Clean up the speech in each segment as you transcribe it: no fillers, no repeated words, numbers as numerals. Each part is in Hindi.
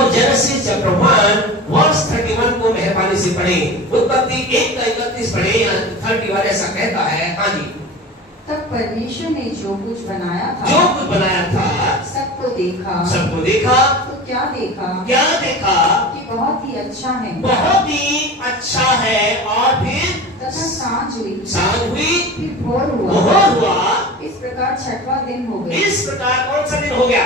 और जेनेसिस चैप्टर 1 वर्स 31 को मेहरबानी से पढ़ें। उत्पत्ति 1:31 पढ़ें या 31 ऐसा कहता है। हाँ जी। तब परमेश्वर ने जो कुछ बनाया था सबको देखा तो क्या देखा कि बहुत ही अच्छा है, बहुत ही अच्छा है। और फिर तथा सांझ हुई, फिर भोर हुआ। इस प्रकार छठवां दिन हो गया। इस प्रकार कौन सा दिन हो गया?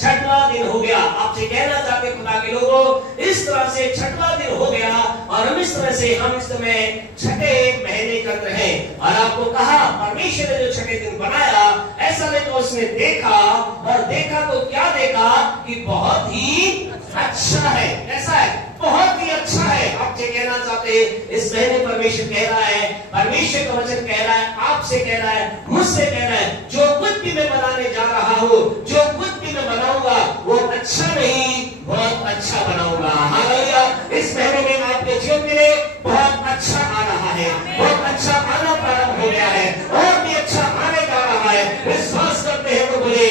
छठवां दिन हो गया। आपसे कहना चाहते खुदा के लोगों, इस तरह से छठवां दिन हो गया और हम इस तरह से हम इस समय छठे महीने कर रहे हैं। और आपको कहा परमेश्वर ने जो छठे दिन बनाया, ऐसा नहीं तो उसने देखा, और देखा तो क्या देखा कि बहुत ही अच्छा है। कैसा है? बहुत ही अच्छा है। आपसे कहना चाहते इस महीने परमेश्वर कह रहा है, परमेश्वर का वचन कह रहा है, आपसे कह रहा है, मुझसे कह रहा है, जो कुछ भी मैं बनाने जा रहा हूँ, जो कुछ भी मैं बनाऊंगा वो अच्छा नहीं बहुत अच्छा बनाऊंगा। हालेलुया। इस महीने में आपके जीवन के लिए बहुत अच्छा आ रहा है, बहुत अच्छा आना प्रारंभ हो गया है, और भी अच्छा आने जा रहा है। विश्वास करते हैं तो बोले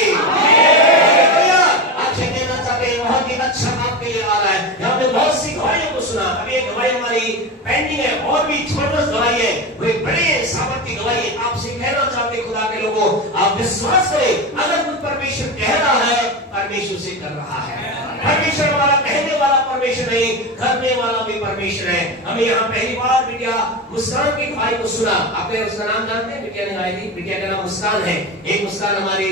आपसे कहना चाहते हैं बहुत ही अच्छा आपके लिए आ रहा है। यहाँ पे बहुत सी गवाहियों को सुना। अभी एक गवाही हमारी पेंडिंग है, और भी छोटी गवाही है, वो एक बड़े सामर्थ की गवाही है। आपसे कहना चाहते खुदा के लोगों, आप विश्वास करें, अगर कुछ परमेश्वर कह रहा है, परमेश्वर से कर रहा है। परमेश्वर वाला कहने वाला परमेश्वर नहीं, करने वाला भी परमेश्वर है। हमें यहाँ पहली बार बिटिया मुस्कान की गवाही को सुना। आपने उसका नाम जानते हैं? बिटिया ने गाई थी। बिटिया का नाम मुस्कान है। एक मुस्कान हमारी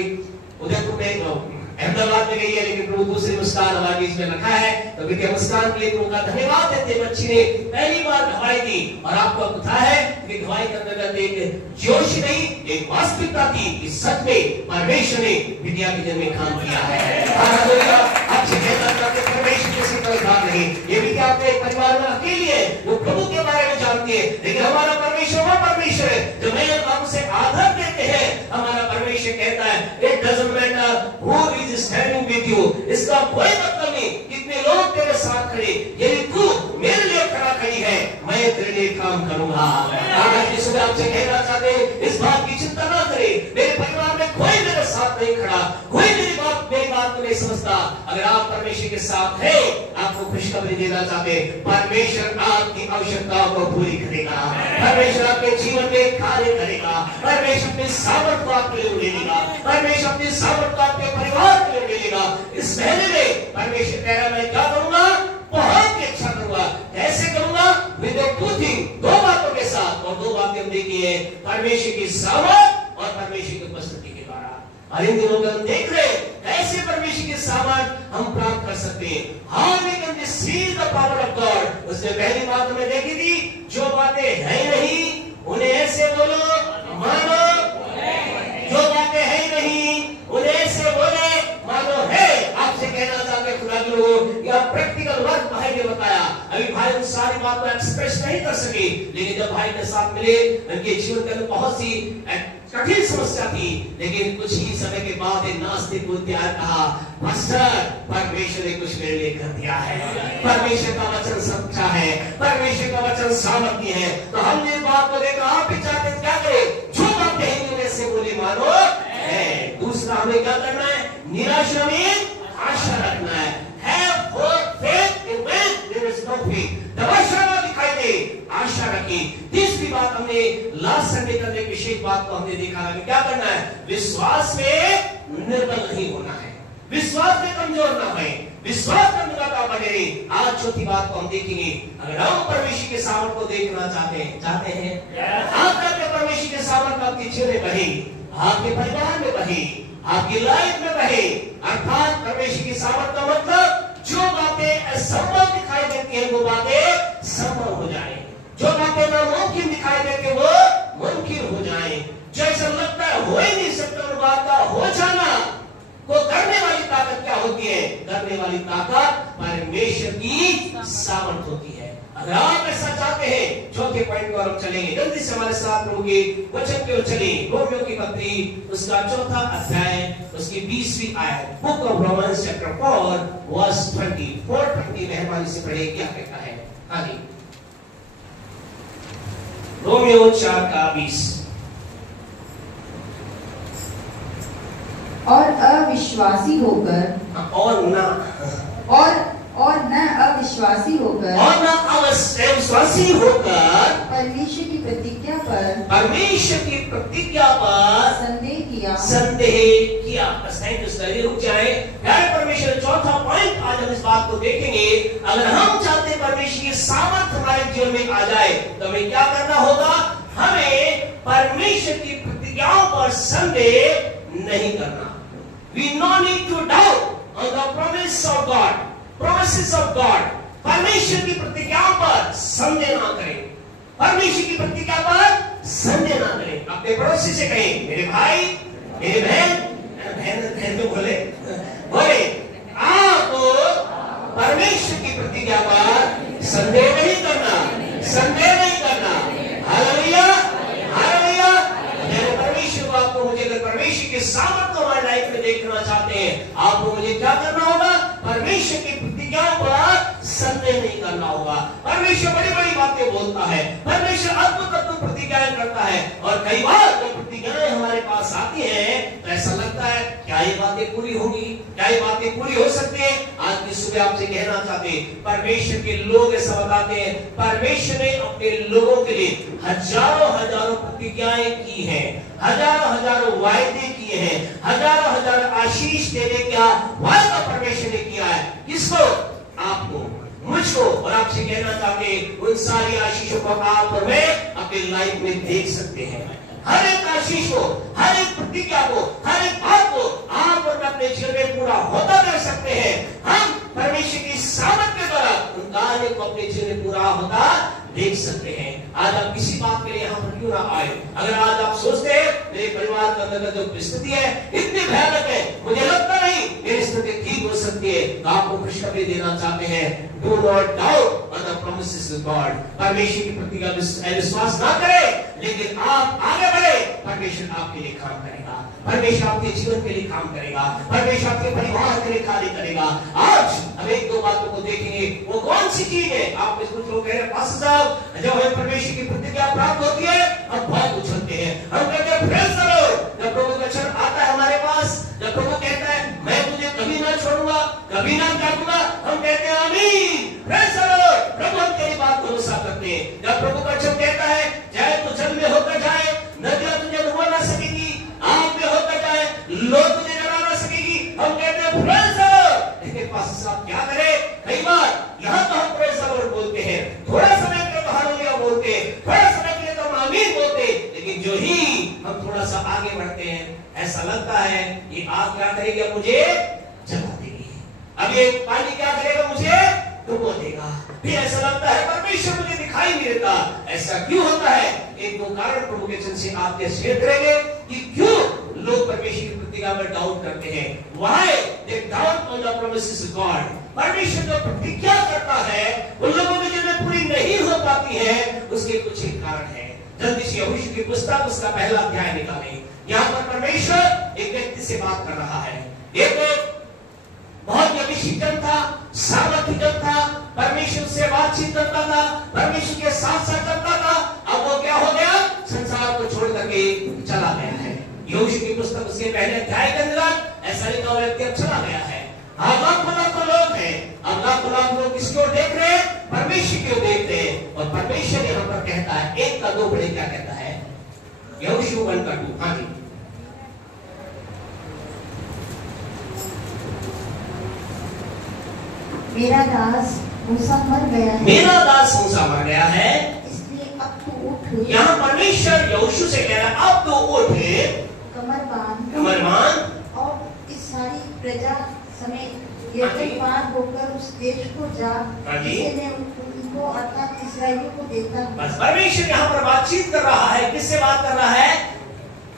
उदयपुर में अहमदाबाद में गई है, लेकिन प्रभु दूसरी मुस्कान हमारे बीच में रखा है। तो बिटिया मुस्कान के लिए प्रभु का धन्यवाद देते। बच्ची ने पहली बार गवाही दी, और आपको पता है कि गवाही के अंतर्गत एक जोश नहीं, एक वास्तविकता थी कि सच में परमेश्वर ने बिटिया के जन्म में काम किया है। हालेलुया। आपसे कहना चाहते परमेश्वर किसी का उद्धार नहीं। ये बिटिया अपने परिवार में अकेली है, वो प्रभु के बारे में जानती है, लेकिन हमारा परमेश्वर वो परमेश्वर है जो नए बाबू से आदर देते हैं। हमारा परमेश्वर कहता है, it doesn't matter who is standing with you. इसका कोई मतलब नहीं कितने लोग तेरे साथ खड़े, यदि तू मेरे लिए खड़ा खड़ी है, मैं तेरे लिए काम करूंगा। आज की सुबह आपसे कहना चाहते इस बात की चिंता ना करे, मेरे परिवार में कोई मेरे साथ नहीं खड़ा, कोई मेरी बात को नहीं समझता। अगर आप परमेश्वर के साथ हैं, आपको खुशखबरी देना चाहते, परमेश्वर आपकी आवश्यकताओं को पूरी करेगा। परमेश्वर आपके जीवन में कार्य करेगा। परमेश्वर अपने सामर्थ को आपके लिए उड़ेगा। परमेश्वर अपने सामर्थ को आपके परिवार के लिए उड़ेगा। इस महीने में परमेश्वर कह रहा है, मैं क्या करूंगा? बहुत ही अच्छा करूंगा। कैसे करूंगा? विद टू थिंग, दो बातों के साथ। और दो बातें हम देखी है, परमेश्वर की सामर्थ और परमेश्वर की उपस्थिति के द्वारा। और इन दिनों में हम देख रहे हैं कैसे परमेश्वर की सामर्थ हम प्राप्त कर सकते हैं। How we can receive the power of God. उसने पहली बात हमें देखी थी, जो बातें है नहीं उन्हें ऐसे बोलो मानो, जो बातें है नहीं उन्हें ऐसे बोले मानो है। आपसे कहना चाहते खुदा के लोगों, यह प्रैक्टिकल वर्क भाई ने बताया। अभी भाई उन सारी बात को एक्सप्रेस नहीं कर सके, लेकिन जब भाई के साथ मिले, उनके जीवन के अंदर बहुत सी कठिन समस्या थी, लेकिन कुछ ही समय के बाद नास्तिक को त्याग कहा, मास्टर परमेश्वर ने कुछ मेरे लिए कर दिया है। परमेश्वर का वचन सच्चा है, परमेश्वर का वचन सामर्थ्य है। तो हमने इस बात को देखा, आप भी चाहते क्या करें? जो बात कहेंगे वैसे बोले मानो है। दूसरा हमें क्या करना है? निराशा में आशा रखना है। Have faith in when there is no faith। जब आशा ना दिखाई दे, आशा रखी। तीसरी बात हमने लास्ट संडे करने की विशेष बात को हमने देखा है, क्या करना है? विश्वास में निर्बल नहीं होना है, विश्वास में कमजोर ना है, विश्वास में लगातार बने रहे। आज चौथी बात को हम देखेंगे। अगर हम परमेश्वर के सामर्थ को देखना चाहते हैं, आप करके परमेश्वर के सामर्थ आपकी जीवन बढ़े, आपके परिवार में बढ़े, आपकी लाइफ में बढ़े। अर्थात परमेश्वर की सामर्थ का मतलब जो बातें असंभव दिखाई देती हैं वो बातें संभव हो जाए, जो बातें नामुमकिन दिखाई देती वो मुमकिन हो जाए, जो ऐसा लगता है हो ही नहीं सकता उन बात का हो जाना को करने वाली ताकत क्या होती है? करने वाली ताकत परमेश्वर की सामर्थ होती है। अगर आप ऐसा चाहते हैं, चौथे पॉइंट पर हम चलेंगे जल्दी से हमारे साथ रहोगे, वचन की ओर चलें। रोमियो की पत्री उसका 4था अध्याय उसकी 20वीं आयत, book of Romans chapter 4 verse 24-20 मेहरबानी से पढ़े, क्या कहता है? हाँ जी, रोमियो 4:20। और अविश्वासी होकर, और ना और न अविश्वासी होकर परमेश्वर की प्रतिज्ञा पर संदेह किया। रुक जाए प्यारे परमेश्वर, चौथा पॉइंट आज हम इस बात को देखेंगे। अगर हम चाहते हैं परमेश्वर की सामर्थ हमारे जीवन में आ जाए तो हमें क्या करना होगा? हमें परमेश्वर की प्रतिज्ञाओं पर संदेह नहीं करना। We no need to doubt on the promise of God, promises of God. परमेश्वर की प्रतिज्ञाओं पर संदेह ना करें, परमेश्वर की प्रतिज्ञा पर संदेह ना करें। अपने पड़ोसी से कहें, मेरे भाई, मेरी बहन तो बोले आप परमेश्वर की प्रतिज्ञा पर संदेह नहीं करना, संदेह नहीं करना। Hallelujah, hallelujah. परमेश्वर को आपको मुझे अगर परमेश्वर के सामर्थ को हमारी लाइफ में देखना चाहते हैं, आपको मुझे क्या करना होगा? परमेश्वर की प्रतिज्ञाओं पर संदेह नहीं करना होगा। परमेश्वर बड़ी बड़ी बातें बोलता है, परमेश्वर अद्भुत अद्भुत प्रतिज्ञाएं करता है, और कई बार जब प्रतिज्ञाएं हमारे पास आती हैं तो ऐसा लगता है क्या ये बातें पूरी होगी, क्या ये बातें पूरी हो सकती है? आज की सुबह आपसे कहना चाहते हैं, परमेश्वर के लोग ऐसा बताते हैं, परमेश्वर ने अपने लोगों के लिए हजारों हजारों प्रतिज्ञाएं की हैं, हजारों हजारों वायदे किए हैं, हजारों हजारों आशीष देने का वायदा परमेश्वर ने किया है। किसको? आपको, मुझको। और आपसे कहना चाहते हैं, उन सारी आशीषों को आप और मैं अपनी लाइफ में देख सकते हैं। हर एक आशीष को, हर एक प्रतिज्ञा को, हर एक बात को आप और मैं अपने जीवन में पूरा होता देख सकते हैं। हम परमेश्वर की सामर्थ के द्वारा उन कार्य को अपने जीवन में पूरा होता देख सकते हैं। आज आप किसी बात के लिए यहाँ पर क्यों ना आए? अगर आज आप सोचते हैं मेरे परिवार के अंदर जो स्थिति है इतनी भयानक है, मुझे लगता नहीं मेरी स्थिति ठीक हो सकती है, तो आपको खुशखबरी देना चाहते हैं, do not doubt on the promises of God. परमेश्वर की प्रतिज्ञा में विश्वास ना करें, लेकिन आप आगे बढ़े। परमेश्वर आपके लिए काम करेगा, परमेश्वर आपके जीवन के लिए काम करेगा, परमेश्वर आपके परिवार के लिए कार्य करेगा। आज हम एक दो बातों को देखेंगे। वो कौन सी चीज है? आप में कुछ लोग कह रहे हैं, पास्टर साहब, जब हमें परमेश्वर की प्रतिज्ञा प्राप्त होती है हम बहुत उछलते हैं, हम कहते हैं प्रेज़ द लॉर्ड। जब प्रभु का वचन आता है हमारे पास, जब प्रभु कहता है मैं तुझे कभी ना छोड़ूंगा, कभी ना त्यागूंगा, हम कहते हैं आमीन, प्रेज़ द लॉर्ड। प्रभु हम तेरी बात को भरोसा करते हैं। जब प्रभु का वचन कहता है चाहे तो जल में होकर जाए, नदियां तुझे डुबो ना सकेगी, आग में होकर जाए, लो तुझे जला ना सकेगी, हम कहते हैं प्रेज़ द लॉर्ड। लेकिन पास्टर साहब क्या करें? कई बार यहाँ तो हम प्रेज़ द लॉर्ड बोलते हैं, थोड़ा समय के लिए तो हालेलुया बोलते हैं, थोड़ा समय के लिए तो हम आमीन बोलते हैं, लेकिन जो ही हम थोड़ा सा आगे बढ़ते हैं ऐसा लगता है ये आग क्या करेगी? मुझे जला देगी। अब ये पानी क्या करेगा? मुझे डुबो देगा। फिर ऐसा लगता है परमेश्वर मुझे दिखाई नहीं देता। ऐसा क्यों होता है? एक दो कारण प्रभु के वचन से आपके शेयर करेंगे कि क्यों लोग परमेश्वर की प्रतिज्ञा में डाउट करते हैं। Why they doubt on the promises of God? परमेश्वर जो प्रतिज्ञा करता है उन लोगों के जीवन में पूरी नहीं हो पाती है, उसके कुछ ही कारण है। जल्दी से यहोशू की पुस्तक उसका पहला अध्याय निकालें। यहाँ पर परमेश्वर एक व्यक्ति से बात कर रहा है। एक बहुत अभिषिक्त जन था, सामर्थ्य जन था, परमेश्वर से बातचीत करता था, परमेश्वर के साथ साथ चलता था। अब वो क्या हो गया? संसार को छोड़ करके चला गया है। यहोशू की पुस्तक उसके पहले अध्याय के अंदर ऐसा लिखा हुआ व्यक्ति अब चला गया है। लाखों लोग हैं, अब लाखों लोग किसकी ओर देख रहे हैं? परमेश्वर की ओर देख रहे हैं। और परमेश्वर यहाँ पर कहता है, एक का दो बड़े क्या कहता है? यहोशू 1 का 2। हाँ जी, मेरा दास मूसा मर गया है, मेरा दास मूसा मर गया है, इसलिए अब तू उठ। यहाँ परमेश्वर यहोशू से कह रहा है अब तो उठ, कमर बांध और इस सारी प्रजा समेत यरदन पार होकर उस देश को जा जिसे मैं उनको अर्थात इस्राएलियों को देता हूं। बस परमेश्वर यहाँ पर बातचीत कर रहा है। किससे बात कर रहा है?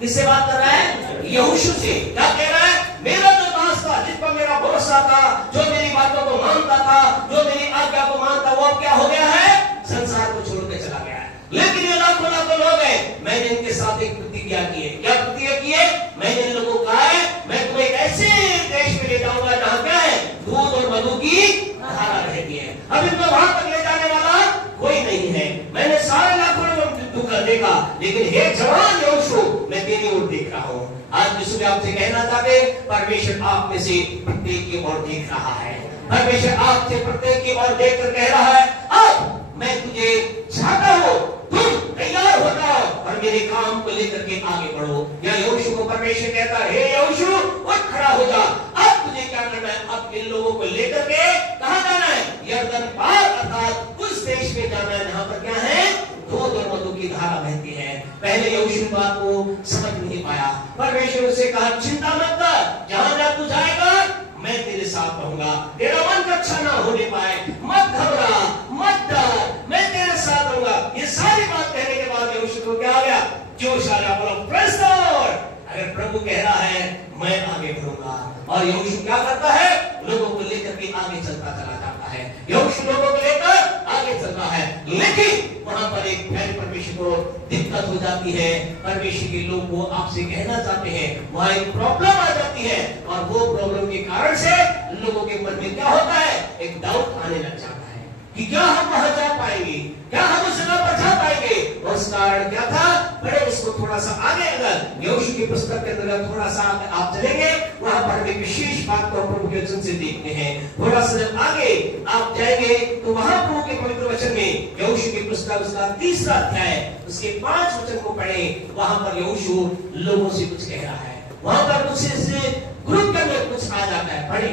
किससे बात कर रहा है? यहोशू से। क्या कह रहा है? मेरा जो दास था, जिस पर मेरा भरोसा था, जो मेरी बातों को मानता था, जो मेरी आज्ञा को मानता, वो अब क्या हो गया है? संसार को छोड़ के चला गया है। लेकिन ये लाखों लोग हैं, मैंने इनके साथ एक प्रतिज्ञा की है। क्या प्रतिज्ञा की है? मैंने इन लोगों को कहा है मैं तुम्हें एक ऐसे देश में ले जाऊंगा जहां क्या है? दूध और मधु की धारा रहती है। अब इनको वहां तक ले जाने वाला कोई नहीं है। मैंने सारे लाखों लोगों को देखा, लेकिन हे जवान यहोशू, मैं तेरी ओर देख रहा हूं। आज विश्व में आपसे कहना चाहते परमेश्वर आप में से प्रत्येक की ओर देख रहा है। परमेश्वर आपसे प्रत्येक की ओर देखकर कह रहा है, अब मैं तुझे चाहता हूं, तुम तैयार हो जाओ और मेरे काम को लेकर के आगे बढ़ो। या यहोशू को परमेश्वर कहता है, हे यहोशू उठ खड़ा हो जा, अब तुझे क्या करना है, अब इन लोगों को लेकर के कहां जाना है, यरदन पार अर्थात उस देश में जाना है जहां पर क्या है, दो नदियों की धारा बहती है। पहले यहोशू बात को समझ नहीं पाया। परमेश्वर उसे कहा, चिंता मत कर, जहां जा तू जाएगा मैं तेरे साथ रहूंगा, तेरा मन अच्छा ना होने पाए, मत घबरा, मत डर, मैं तेरे साथ रहूंगा। ये सारी बात कहने के बाद यहोशू को क्या आ गया, जोश आ गया, बोलो प्रेज़ द लॉर्ड। अगर प्रभु कह रहा है मैं आगे बढ़ूंगा, और यहोशू क्या करता है, लोगों को लेकर के आगे चलता चला जाता है। यहोशू लोगों को लेकर आगे चलता है, लेकिन वहां पर एक प्यारे परमेश्वर को दिक्कत हो जाती है। परमेश्वर के लोग वो आपसे कहना चाहते हैं, वहां एक प्रॉब्लम आ जाती है, और वो प्रॉब्लम के कारण से लोगों के मन में क्या होता है, एक डाउट आने लग जाता है कि क्या हम वहां जा पाएंगे, क्या हम उस जगह पर जा पाएंगे। और उस कारण क्या था, बड़े इसको थोड़ा सा आगे, अगर यहोशू की पुस्तक के अंदर थोड़ा सा आप चलेंगे, वहां पर एक विशेष बात को प्रभु के वचन से देखते हैं। थोड़ा सा जब आगे आप जाएंगे तो वहां प्रभु के पवित्र वचन में यहोशू की पुस्तक उसका 3रा अध्याय उसके 5 वचन को पढ़े, वहां पर यहोशू लोगों से कुछ कह रहा है, वहां पर कुछ से ग्रुप के अंदर कुछ आ जाता है। पढ़े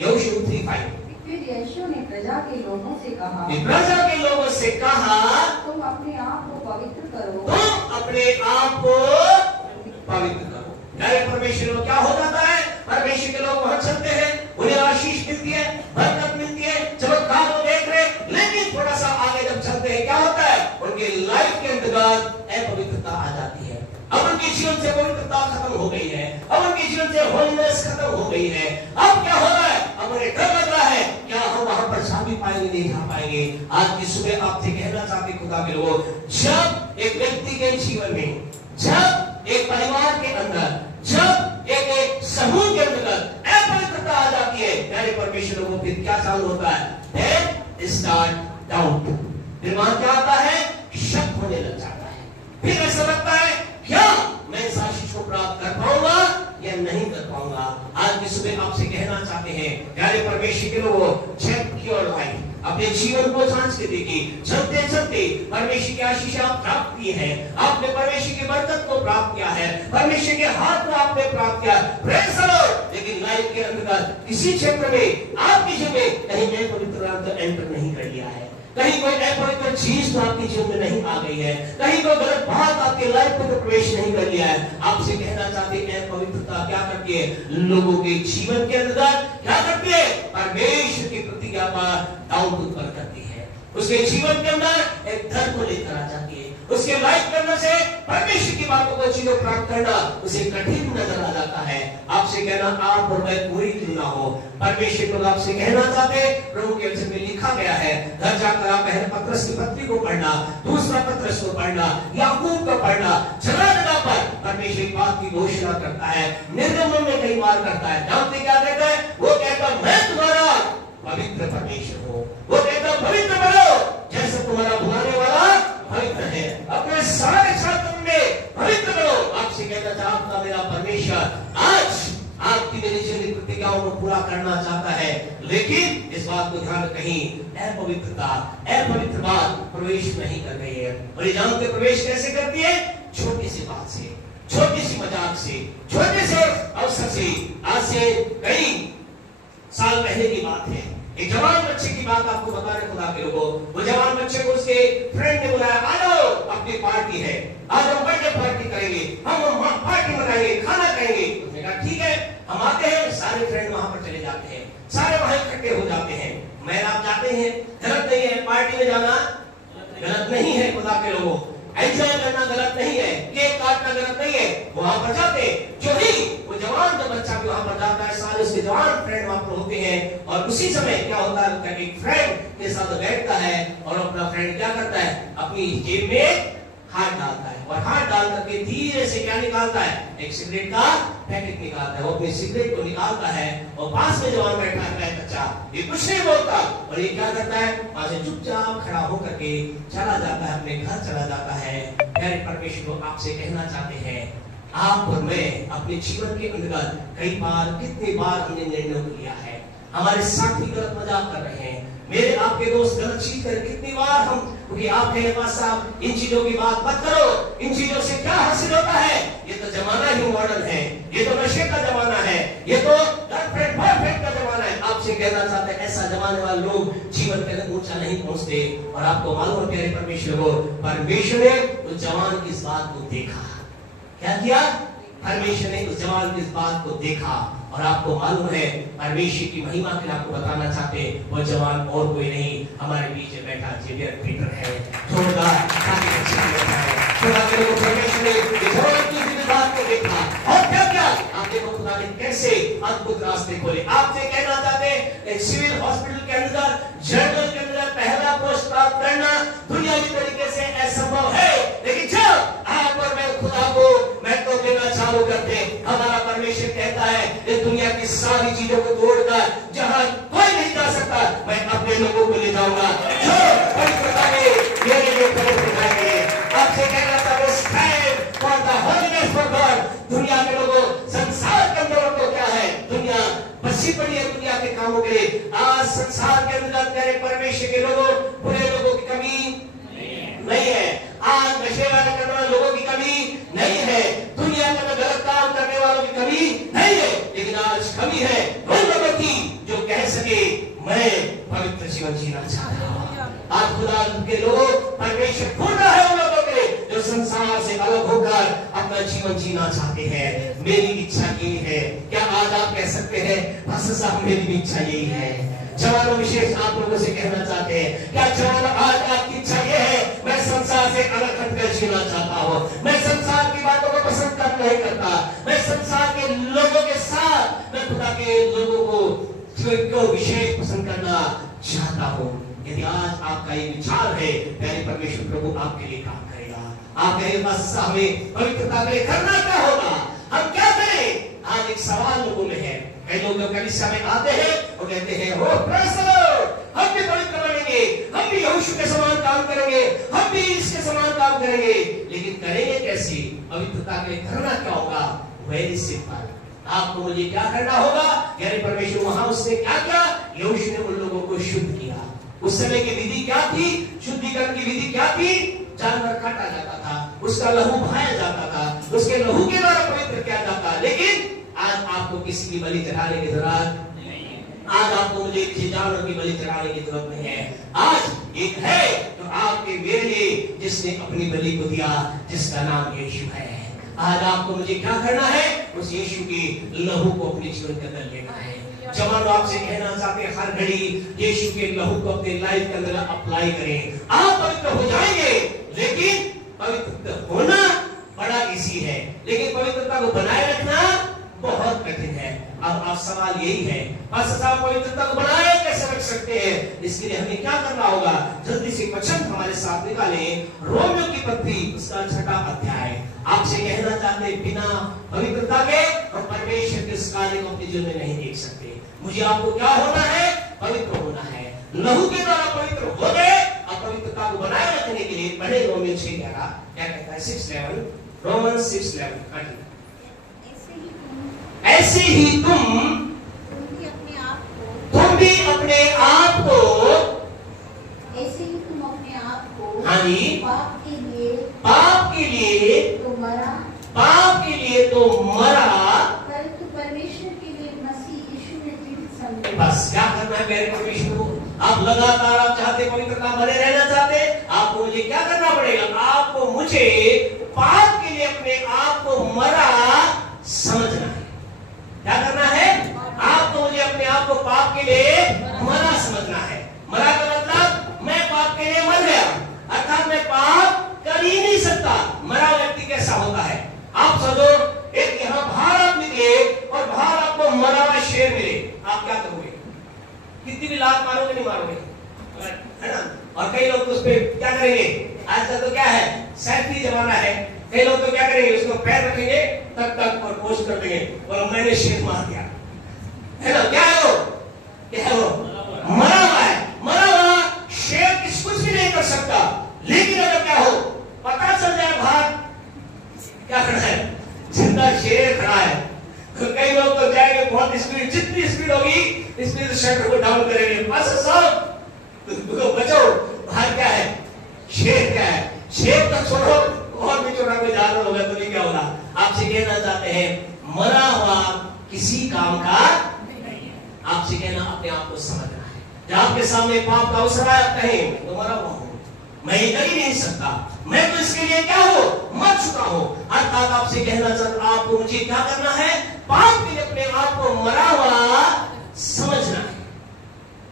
यहोशू 3:5। फिर यहोशू ने प्रजा के लोगों से कहा, प्रजा के लोगों से कहा, तुम अपने आप को पवित्र करो, तुम अपने आप को पवित्र करो। यानी परमेश्वर में क्या हो जाता है, परमेश्वर के लोग वहां चलते हैं, उन्हें आशीष मिलती है, बरकत मिलती है, चमत्कार वो देख रहे, लेकिन थोड़ा सा आगे जब चलते हैं क्या होता है, उनके लाइफ के अंतर्गत अपवित्रता आ जाती है। अब उनके जीवन से पवित्रता खत्म हो गई है, अब उनके जीवन से होलीनेस खत्म हो गई है। अब क्या हो रहा है, अब उन्हें डर लग रहा है, क्या हम वहां पर जा भी पाएंगे, नहीं जा पाएंगे। आज की सुबह आपसे कहना चाहते खुदा के लोगों, जब एक व्यक्ति के जीवन में, जब एक परिवार के अंदर, जब एक समूह के अंदर अपवित्रता आ जाती है, यानी परमेश्वर को फिर क्या चालू होता है, देन स्टार्ट डाउट। फिर वहां क्या आता है, शक होने लग जाता है। फिर ऐसा लगता है क्या मैं इस आशीष को प्राप्त कर पाऊंगा या नहीं कर पाऊंगा। आज की सुबह आपसे कहना चाहते हैं, प्यारे परमेश्वर के लोगों, चेक योर लाइफ, अपने जीवन को जांच के देखिए। चलते चलते परमेश्वर की आशीष आप प्राप्त की है, आपने परमेश्वर की बरकत को प्राप्त किया है, परमेश्वर के हाथ को आपने प्राप्त किया, प्रेज़ द लॉर्ड। लेकिन लाइफ के अंदर किसी क्षेत्र में आपके जीवन में कहीं नए पवित्रता एंटर नहीं कर लिया है, कहीं कोई अपवित्र चीज तो आपके जीवन में नहीं आ गई है, कहीं कोई गलत बात आपके लाइफ में तो प्रवेश नहीं कर लिया है। आपसे कहना चाहते हैं, पवित्रता क्या करती है, लोगों के जीवन के अंदर क्या करती है, परमेश्वर की प्रतिज्ञा पर डाउट उत्पन्न करती है, उसके जीवन के अंदर एक डर को लेकर आ जाती है, उसके लाइफ करने से परमेश्वर की बातों को चीजों प्राप्त करना उसे कठिन नजर आ जाता है। आपसे कहना, आप और मैं पूरी क्यों ना हो, परमेश्वर को आपसे कहना चाहते, प्रभु के वचन में लिखा गया है, घर जाकर आप पहले पत्रस की पत्री को पढ़ना, दूसरा पत्रस को पढ़ना, याकूब को पढ़ना, जगह जगह पर परमेश्वर की बात की घोषणा करता है, निर्गमन में कई बार करता है। जानते क्या कहता है, वो कहता मैं तुम्हारा पवित्र परमेश्वर हूँ, वो कहता पवित्र बनो जैसे तुम्हारा बुलाने वाला पवित्र है, अपने सारे छात्रों में पवित्र बनो। आपसे कहता था, आपका मेरा परमेश्वर आज आपकी मेरी चली प्रतिज्ञाओं को पूरा करना चाहता है, लेकिन इस बात को ध्यान कहीं अपवित्रता, अपवित्र बात प्रवेश नहीं कर रही है। और ये जानते प्रवेश कैसे करती है, छोटी सी बात से, छोटी सी मजाक से, छोटे से अवसर से। आज से कई साल पहले की बात है, एक जवान बच्चे की बात आपको बता रहे खुदा के लोगों। वो जवान बच्चे को उसके फ्रेंड ने बुलाया, आ जाओ अपनी पार्टी है, आज हम बर्थडे पार्टी करेंगे, हम पार्टी मनाएंगे, खाना खाएंगे। उसने कहा ठीक है, हम आते हैं। सारे फ्रेंड वहां पर चले जाते हैं, सारे वहां इकट्ठे हो जाते हैं। मैं आप जाते हैं, गलत नहीं है, पार्टी में जाना गलत नहीं है खुदा के लोगों, एंजॉय करना गलत नहीं है, केक काटना गलत नहीं है। वहां पर जाते जो ही वो जवान जब बच्चा भी वहां पर जाता है, सारे उसके जवान फ्रेंड वहां पर होते हैं, और उसी समय क्या होता है, एक फ्रेंड के साथ बैठता है और अपना फ्रेंड क्या करता है, अपनी जेब में हाथ डालता है, और हाथ डाल करके धीरे से क्या निकालता है, एक सिगरेट का पैकेट निकालता है। वो अपनी सिगरेट को निकालता है, और पास में जवान बैठा है बच्चा, ये कुछ नहीं बोलता, और ये क्या करता है, वहां से चुपचाप खड़ा होकर के चला जाता है, अपने घर चला जाता है। प्यारे परमेश्वर को आपसे कहना चाहते हैं, आप और मैं अपने जीवन के अंदर कई बार, कितनी बार हमने निर्णय लिया है, हमारे साथी गलत मजाक कर रहे हैं, मेरे आपके दोस्त गलत चीज कर, कितनी बार हम, क्योंकि आप कहे पास साहब इन चीजों की बात मत करो, इन चीजों से क्या हासिल होता है, ये तो जमाना ही मॉडर्न है, ये तो नशे का जमाना है, ये तो गर्लफ्रेंड बॉयफ्रेंड का जमाना है। आपसे कहना चाहते हैं ऐसा जमाने वाले लोग जीवन के अंदर ऊंचा नहीं पहुंचते। और आपको मालूम है प्यारे परमेश्वर को, परमेश्वर ने उस जवान की इस बात को देखा, क्या किया, परमेश्वर ने उस जवान की इस बात को देखा। और आपको मालूम है परमेश्वर की महिमा के लिए आपको बताना चाहते हैं, वो जवान और कोई नहीं, हमारे बीच में बैठा जेवियर पीटर है। जोरदार ताली बजा रहा है। खुदा के लोगों, परमेश्वर ने इस बात को देखा और क्या क्या, आप देखो खुदा ने कैसे अद्भुत रास्ते खोले। आपसे कहना चाहते हैं एक सिविल हॉस्पिटल के अंदर, जनरल के अंदर पहला पोस्ट प्राप्त करना दुनियावी तरीके से असंभव है, लेकिन जब आप और मैं खुदा को महत्व देना चालू करते, हमारा परमेश्वर कहता है इस दुनिया की सारी चीजों को तोड़कर जहां कोई नहीं जा सकता, मैं अपने लोगों को ले जाऊंगा जो पवित्रता में मेरे लिए पवित्र रहेंगे। आपसे कहना चाहते दुनिया के लोगों, संसार के अंदर तो क्या है, दुनिया बसी पड़ी है दुनिया के कामों के लिए। आज संसार के अंदर तेरे परमेश्वर के लोगों, बुरे लोगों की कमी नहीं है, आज नशे वाले करने वाले लोगों की कमी नहीं है, दुनिया में गलत काम करने वालों की कमी नहीं है, लेकिन आज कमी है उन लोगों की जो कह सके मैं पवित्र जीवन जीना चाहता हूँ। आज खुदा के लोग, परमेश्वर ढूंढ रहा है उन लोगों के जो संसार से अलग होकर अपना जीवन जीना चाहते हैं। मेरी इच्छा यही है, क्या आज आप कह सकते हैं बस साहब मेरी इच्छा यही है। जवानों विशेष आप लोगों से कहना चाहते हैं, क्या जवानों आज आपकी इच्छा यह है, मैं संसार से अलग हटकर जीना चाहता हूँ, मैं संसार की बातों को पसंद कर नहीं करता, मैं संसार के लोगों के साथ मैं खुदा के लोगों को विशेष पसंद करना चाहता हूँ। यदि आज आपका ये विचार है, प्यारे परमेश्वर प्रभु आपके लिए काम करेगा। आप कहेंगे बस हमें पवित्रता के लिए करना क्या होगा, हम क्या करें। आज एक सवाल लोगों में है, कई लोग कलीसिया में आते हैं और कहते हैं हो प्रेज़ द लॉर्ड, हम भी पवित्र बनेंगे, हम भी यहोशू के समान काम करेंगे, हम भी इसके समान काम करेंगे, लेकिन करेंगे कैसे, पवित्रता के लिए करना क्या होगा। वेरी सिंपल, आपको मुझे क्या करना होगा। यानी परमेश्वर वहां उसने क्या किया, यहोशू ने उन लोगों को शुद्ध किया। उस समय की विधि क्या थी, शुद्धिकरण की विधि क्या थी, जानवर काटा जाता था, उसका लहू बहाया जाता था, उसके लहू के द्वारा पवित्र किया जाता। लेकिन आज आपको किसी की बलि चढ़ाने की जरूरत नहीं है, आज आपको मुझे किसी जानवर की बलि चढ़ाने की जरूरत नहीं है। आज एक है तो आपके मेरे लिए जिसने अपनी बलि को दिया, जिसका नाम यीशु है। आज आपको मुझे क्या करना है, उस यीशु के लहू को अपने जीवन के अंदर लेना है। जवानों आपसे कहना चाहते हैं हर घड़ी यीशु के लहू को अपने लाइफ के अंदर अप्लाई करें, आप पवित्र हो जाएंगे। लेकिन पवित्र होना बड़ा इजी है, लेकिन पवित्रता को बनाए रखना बहुत कठिन है। अब सवाल यही है, साहब पवित्रता को बनाए कैसे रख सकते हैं, इसके लिए हमें क्या करना होगा। जल्दी से वचन हमारे साथ निकालें, रोमियो की पत्री उसका 6वां अध्याय। आपसे कहना चाहते हैं बिना पवित्रता के और परमेश्वर के इस कार्य को अपने जीवन में नहीं देख सकते। मुझे आपको क्या होना है, पवित्र होना है, लहू के द्वारा पवित्र हो गए। अब पवित्रता को बनाए रखने के लिए पढ़े रोमियो 6:11 क्या कहता है, 6:11 रोमन 6:11 ऐसे ही तुम भी अपने आप को ऐसे ही तुम अपने आप को हाँ जी पाप के लिए तो मरा परंतु परमेश्वर के लिए मसीह यीशु में जीवित समझे। बस क्या करना है मेरे परमेश्वर को, आप लगातार आप चाहते पवित्रता बने रहना चाहते, आपको मुझे क्या करना पड़ेगा, आपको मुझे पाप के लिए अपने आप को मरा समझना है। क्या करना है, आपको मुझे अपने आप को पाप के लिए मरा समझना है। मरा का मतलब मैं पाप के लिए मर गया, अर्थात मैं पाप कर ही नहीं सकता। मरा व्यक्ति कैसा होता है, आप समझो एक यहाँ बाहर आप निकले और बाहर आपको मरा हुआ शेर मिले, आप क्या करोगे, कितनी भी लात मारोगे नहीं मारोगे, है ना। और कई लोग तो उस पर क्या करेंगे, आजकल तो क्या है सेल्फी जमाना है, कई लोग तो क्या करेंगे उसको पैर रखेंगे तक तक और पोस्ट कर देंगे और मैंने शेर मार दिया, है ना। क्या है वो, क्या है वो, मरा हुआ है। मरा हुआ शेर कुछ भी नहीं कर सकता। लेकिन अगर क्या हो, पता चल जाए बाहर, क्या करना है, जिंदा शेर खड़ा है, तो कई लोग तो जाएंगे बहुत स्पीड, जितनी स्पीड होगी स्पीड रहे पास साहब बचो, बाहर क्या है, शेर क्या है, शेर तक छोड़ो और भी छोटा कोई जानवर होगा तो नहीं क्या होगा। आपसे कहना चाहते हैं मरा हुआ किसी काम का नहीं है। आपसे कहना अपने आप को समझना है। जब आपके सामने पाप का अवसर आया कहें मैं तो मरा हुआ हूं, मैं ये कर ही नहीं सकता, मैं तो इसके लिए क्या हूं, मर चुका हूं। अर्थात आपसे कहना चाहता आपको मुझे क्या करना है, पाप के लिए अपने आप को मरा हुआ समझना है।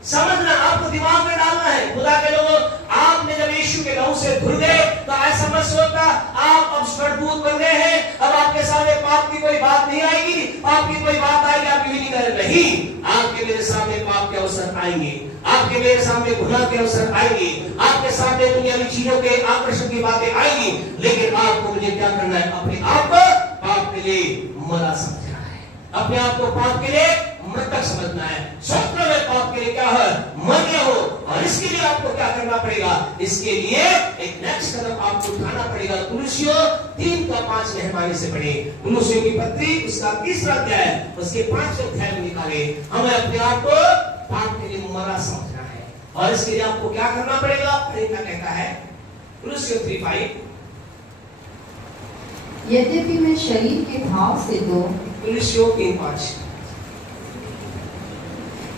समझना आपको दिमाग में डालना है। खुदा के लोगों, आपने जब यीशु के लहू से धुल गए तो ऐसा मत सोचना आप अब स्वर्गदूत बन गए हैं, अब आपके सामने पाप की कोई बात नहीं आएगी, पाप की कोई बात आएगी आप नहीं करें। नहीं, आपके मेरे सामने पाप के अवसर आएंगे, आपके मेरे सामने गुनाह के अवसर आएंगे, आपके सामने दुनियावी चीजों के आकर्षण की बातें आएंगी, लेकिन आपको मुझे क्या करना है, अपने आप को पाप के लिए मरा समझना है, अपने आप को पाप के लिए मृतक समझना है। स्वप्न में पाप के लिए क्या है, मर गए हो, और इसके लिए आपको क्या करना पड़ेगा, इसके लिए एक नेक्स्ट कदम आपको उठाना पड़ेगा। कुलुस्सियों 3:5 मेहरबानी से पढ़े, कुलुस्सियों की पत्री उसका 3रा अध्याय उसके 5वें अध्याय में निकाले। हमें अपने आप को पाप के लिए मरा समझना है, और इसके लिए आपको क्या करना पड़ेगा, क्या कहता है कुलुस्सियों 3:5, यद्यपि मैं शरीर के भाव से तो, कुलुस्सियों 3:5,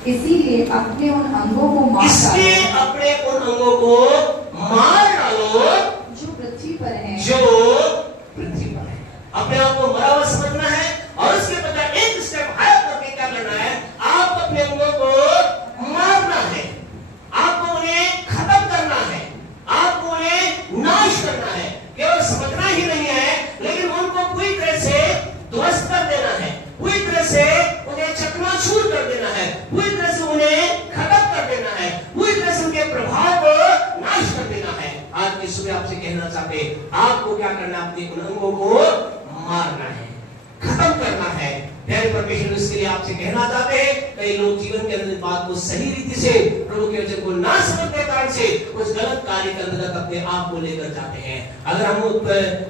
इसीलिए अपने उन अंगों को मार डालो, इसलिए अपने उन अंगों को मार डालो जो पृथ्वी पर हैं, जो पृथ्वी पर है। अपने आप को मरा हुआ समझना है, और उसके बाद एक स्टेप हायर करके क्या करना है, आप अपने अंगों को मारना है, आपको उन्हें खत्म करना है, आपको उन्हें नाश करना है। केवल समझना ही नहीं है, लेकिन उनको पूरी तरह से ध्वस्त कर देना है, पूरी तरह से उन्हें चकनाचूर कर देना है, पूरी तरह से उन्हें खत्म कर देना है, पूरी तरह से उनके प्रभाव को नाश कर देना है। आज की सुबह आपसे कहना चाहते आपको क्या करना है, अपने उन अंगों को मारना है, खत्म करना है। प्यारे परमेश्वर, इसके लिए आपसे कहना चाहते हैं कई लोग जीवन के अंदर बात को सही रीति से, प्रभु के वचन को ना समझने कारण से उस गलत कार्य के अंदर अपने आप को लेकर जाते हैं। अगर हम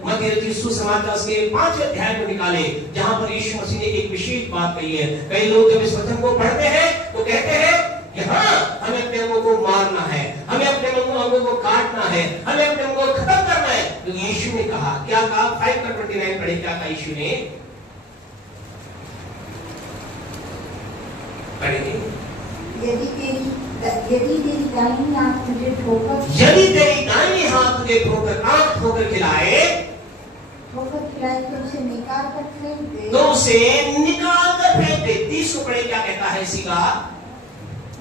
मत्ती रचित सुसमाचार के 5वें अध्याय को निकाले, जहां पर यीशु मसीह ने एक विशेष बात कही है, कई लोग जब इस वचन को पढ़ते हैं तो कहते हैं कि हाँ, हमें अपने अंगों को मारना है, हमें अपने अंगों को काटना है, हमें अपने अंगों को खत्म करना है। तो यीशु ने कहा, क्या कहा, 5:29 पढ़े, क्या कहा यीशु ने, यदि तेरी दाहिनी आंख तुझे ठोकर, यदि तेरी दाहिनी हाथ तुझे आंख ठोकर खिलाए तो उसे निकाल कर फेंक दे, तो उसे निकाल कर फेंक दे। 30 को पढ़े, क्या कहता है इसी का,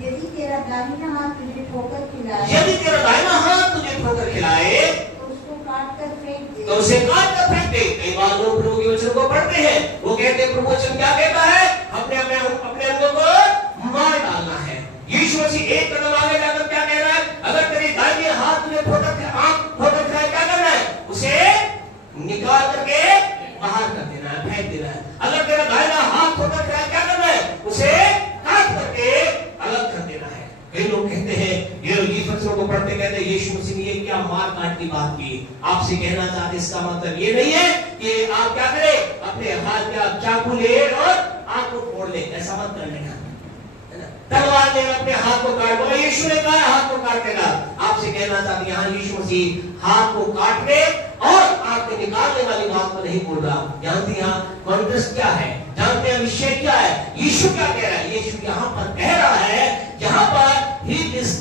यदि तेरा दाहिना हाथ तुझे ठोकर खिलाए, यदि तेरा दाहिना हाथ तुझे ठोकर खिलाए तो उसको काट कर फेंक दे, तो उसे काट कर फेंक दे। कई बार लोग प्रभु के वचन को पढ़ते हैं, वो कहते हैं प्रभु वचन क्या कहता है, अपने अंगों को मार डालना है। यीशु मसीह एक कदम आगे जाकर क्या कह रहा है, अगर तेरी दाहिनी हाथ तुझे ठोकर खिलाए क्या करना है, उसे निकाल करके बाहर कर देना है, फेंक देना है। अगर तेरा दाहिना हाथ ठोकर खिलाए क्या करना है, उसे काट करके अलग कर देना है। कई लोग कहते हैं, ये वचनों को पढ़ते कहते हैं यीशु मसीह ने ये क्या मार काट की बात की। आपसे कहना चाहते इसका मतलब ये नहीं है कि आप क्या करें, अपने हाथ का चाकू ले और आंख को फोड़ ले, ऐसा मत कर लेना, तलवार ले अपने हाथ को काट दो। यीशु ने कहा हाथ को काट देना। आपसे कहना चाहते यहाँ यीशु मसीह हाथ को काटने और आंख को निकालने वाली बात को नहीं बोल रहा। जानते यहाँ कॉन्टेक्स्ट क्या है, जानते हैं विषय क्या है, यीशु क्या कह रहा है। यीशु यहाँ पर कह रहा है, यहाँ पर he is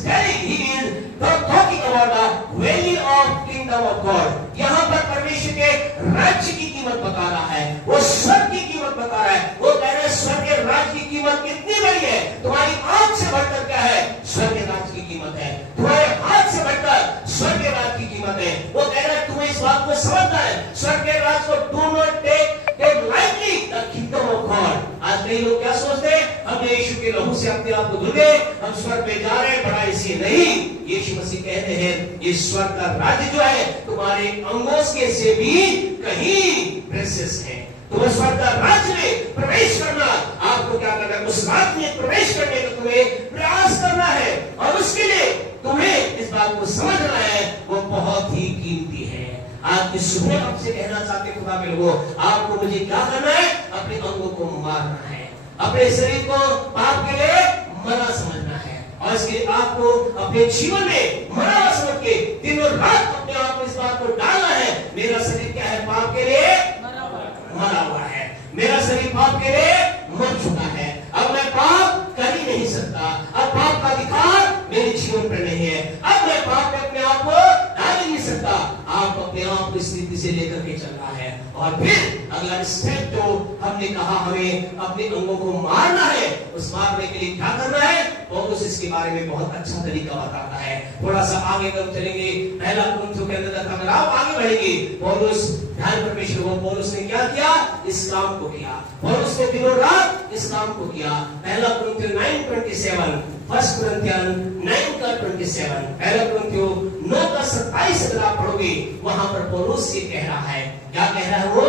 talking about the value of kingdom of God। यहाँ पर परमेश्वर के राज्य की कीमत बता रहा है, वो स्वर्ग की कीमत बता रहा है। वो कह रहे हैं स्वर्ग के राज्य की कीमत कितनी बड़ी है, तुम्हारी आंख से बढ़कर क्या है, स्वर्ग के राज्य की कीमत है, तुम्हारे हाथ से बढ़कर स्वर्ग के राज्य की कीमत है। वो कह रहे हैं तुम्हें इस बात को समझना है, स्वर्ग के राज्य को do not take lightly the kingdom of God। आज कई लोग क्या सोचते हैं, हमने यीशु के लहू से अपने आप को धुले, हम स्वर्ग में जा रहे हैं, बड़ा इसी नहीं। यीशु मसीह कहते हैं ये स्वर्ग का राज्य जो है तुम्हारे अंगों के से भी कहीं प्रेशियस है। तुम्हें स्वर्ग का राज्य में प्रवेश करना, आपको क्या करना है, उस राज्य में प्रवेश करने का तुम्हें प्रयास करना है, और उसके लिए तुम्हें इस बात को समझना है वो बहुत ही कीमती है। आज की सुबह आपसे कहना चाहते खुदा के लोगों, आपको मुझे क्या करना है, अपने अंगों को मारना है, अपने शरीर को पाप के लिए मरा समझना है, इसके आपको अपने जीवन में मरा समझ के दिन और रात अपने आप को इस बात को डालना है, मेरा शरीर क्या है? पाप के लिए मरा हुआ है, मेरा शरीर पाप के लिए मर चुका है, अब मैं पाप कर ही नहीं सकता, अब पाप का अधिकार मेरे जीवन पर नहीं है, अब मैं पाप में अपने आप को डाल ही नहीं सकता। आप अपने आप को स्थिति से लेकर के चलना है। और फिर अगला स्टेप जो हमने कहा, हमें अपने अंगों को मारना है, उस मारने के लिए क्या करना है? पौलुस इसके बारे में बहुत अच्छा तरीका बताता है। थोड़ा सा आगे कब चलेंगे, पहला कुरिन्थियों के अंदर अगर आप आगे बढ़ेंगे, पौलुस ध्यान परमेश्वर को, पौलुस ने क्या किया? इस काम को किया। पौलुस ने दिनों रात इस काम को किया। पहला कुरिन्थियों 9:27, फर्स्ट कुरिन्थियन 9:27, पहला कुरिन्थियों 9:27 अगर आप पढ़ोगे, वहां पर पौलुस ये कह रहा है, क्या कह रहा है वो?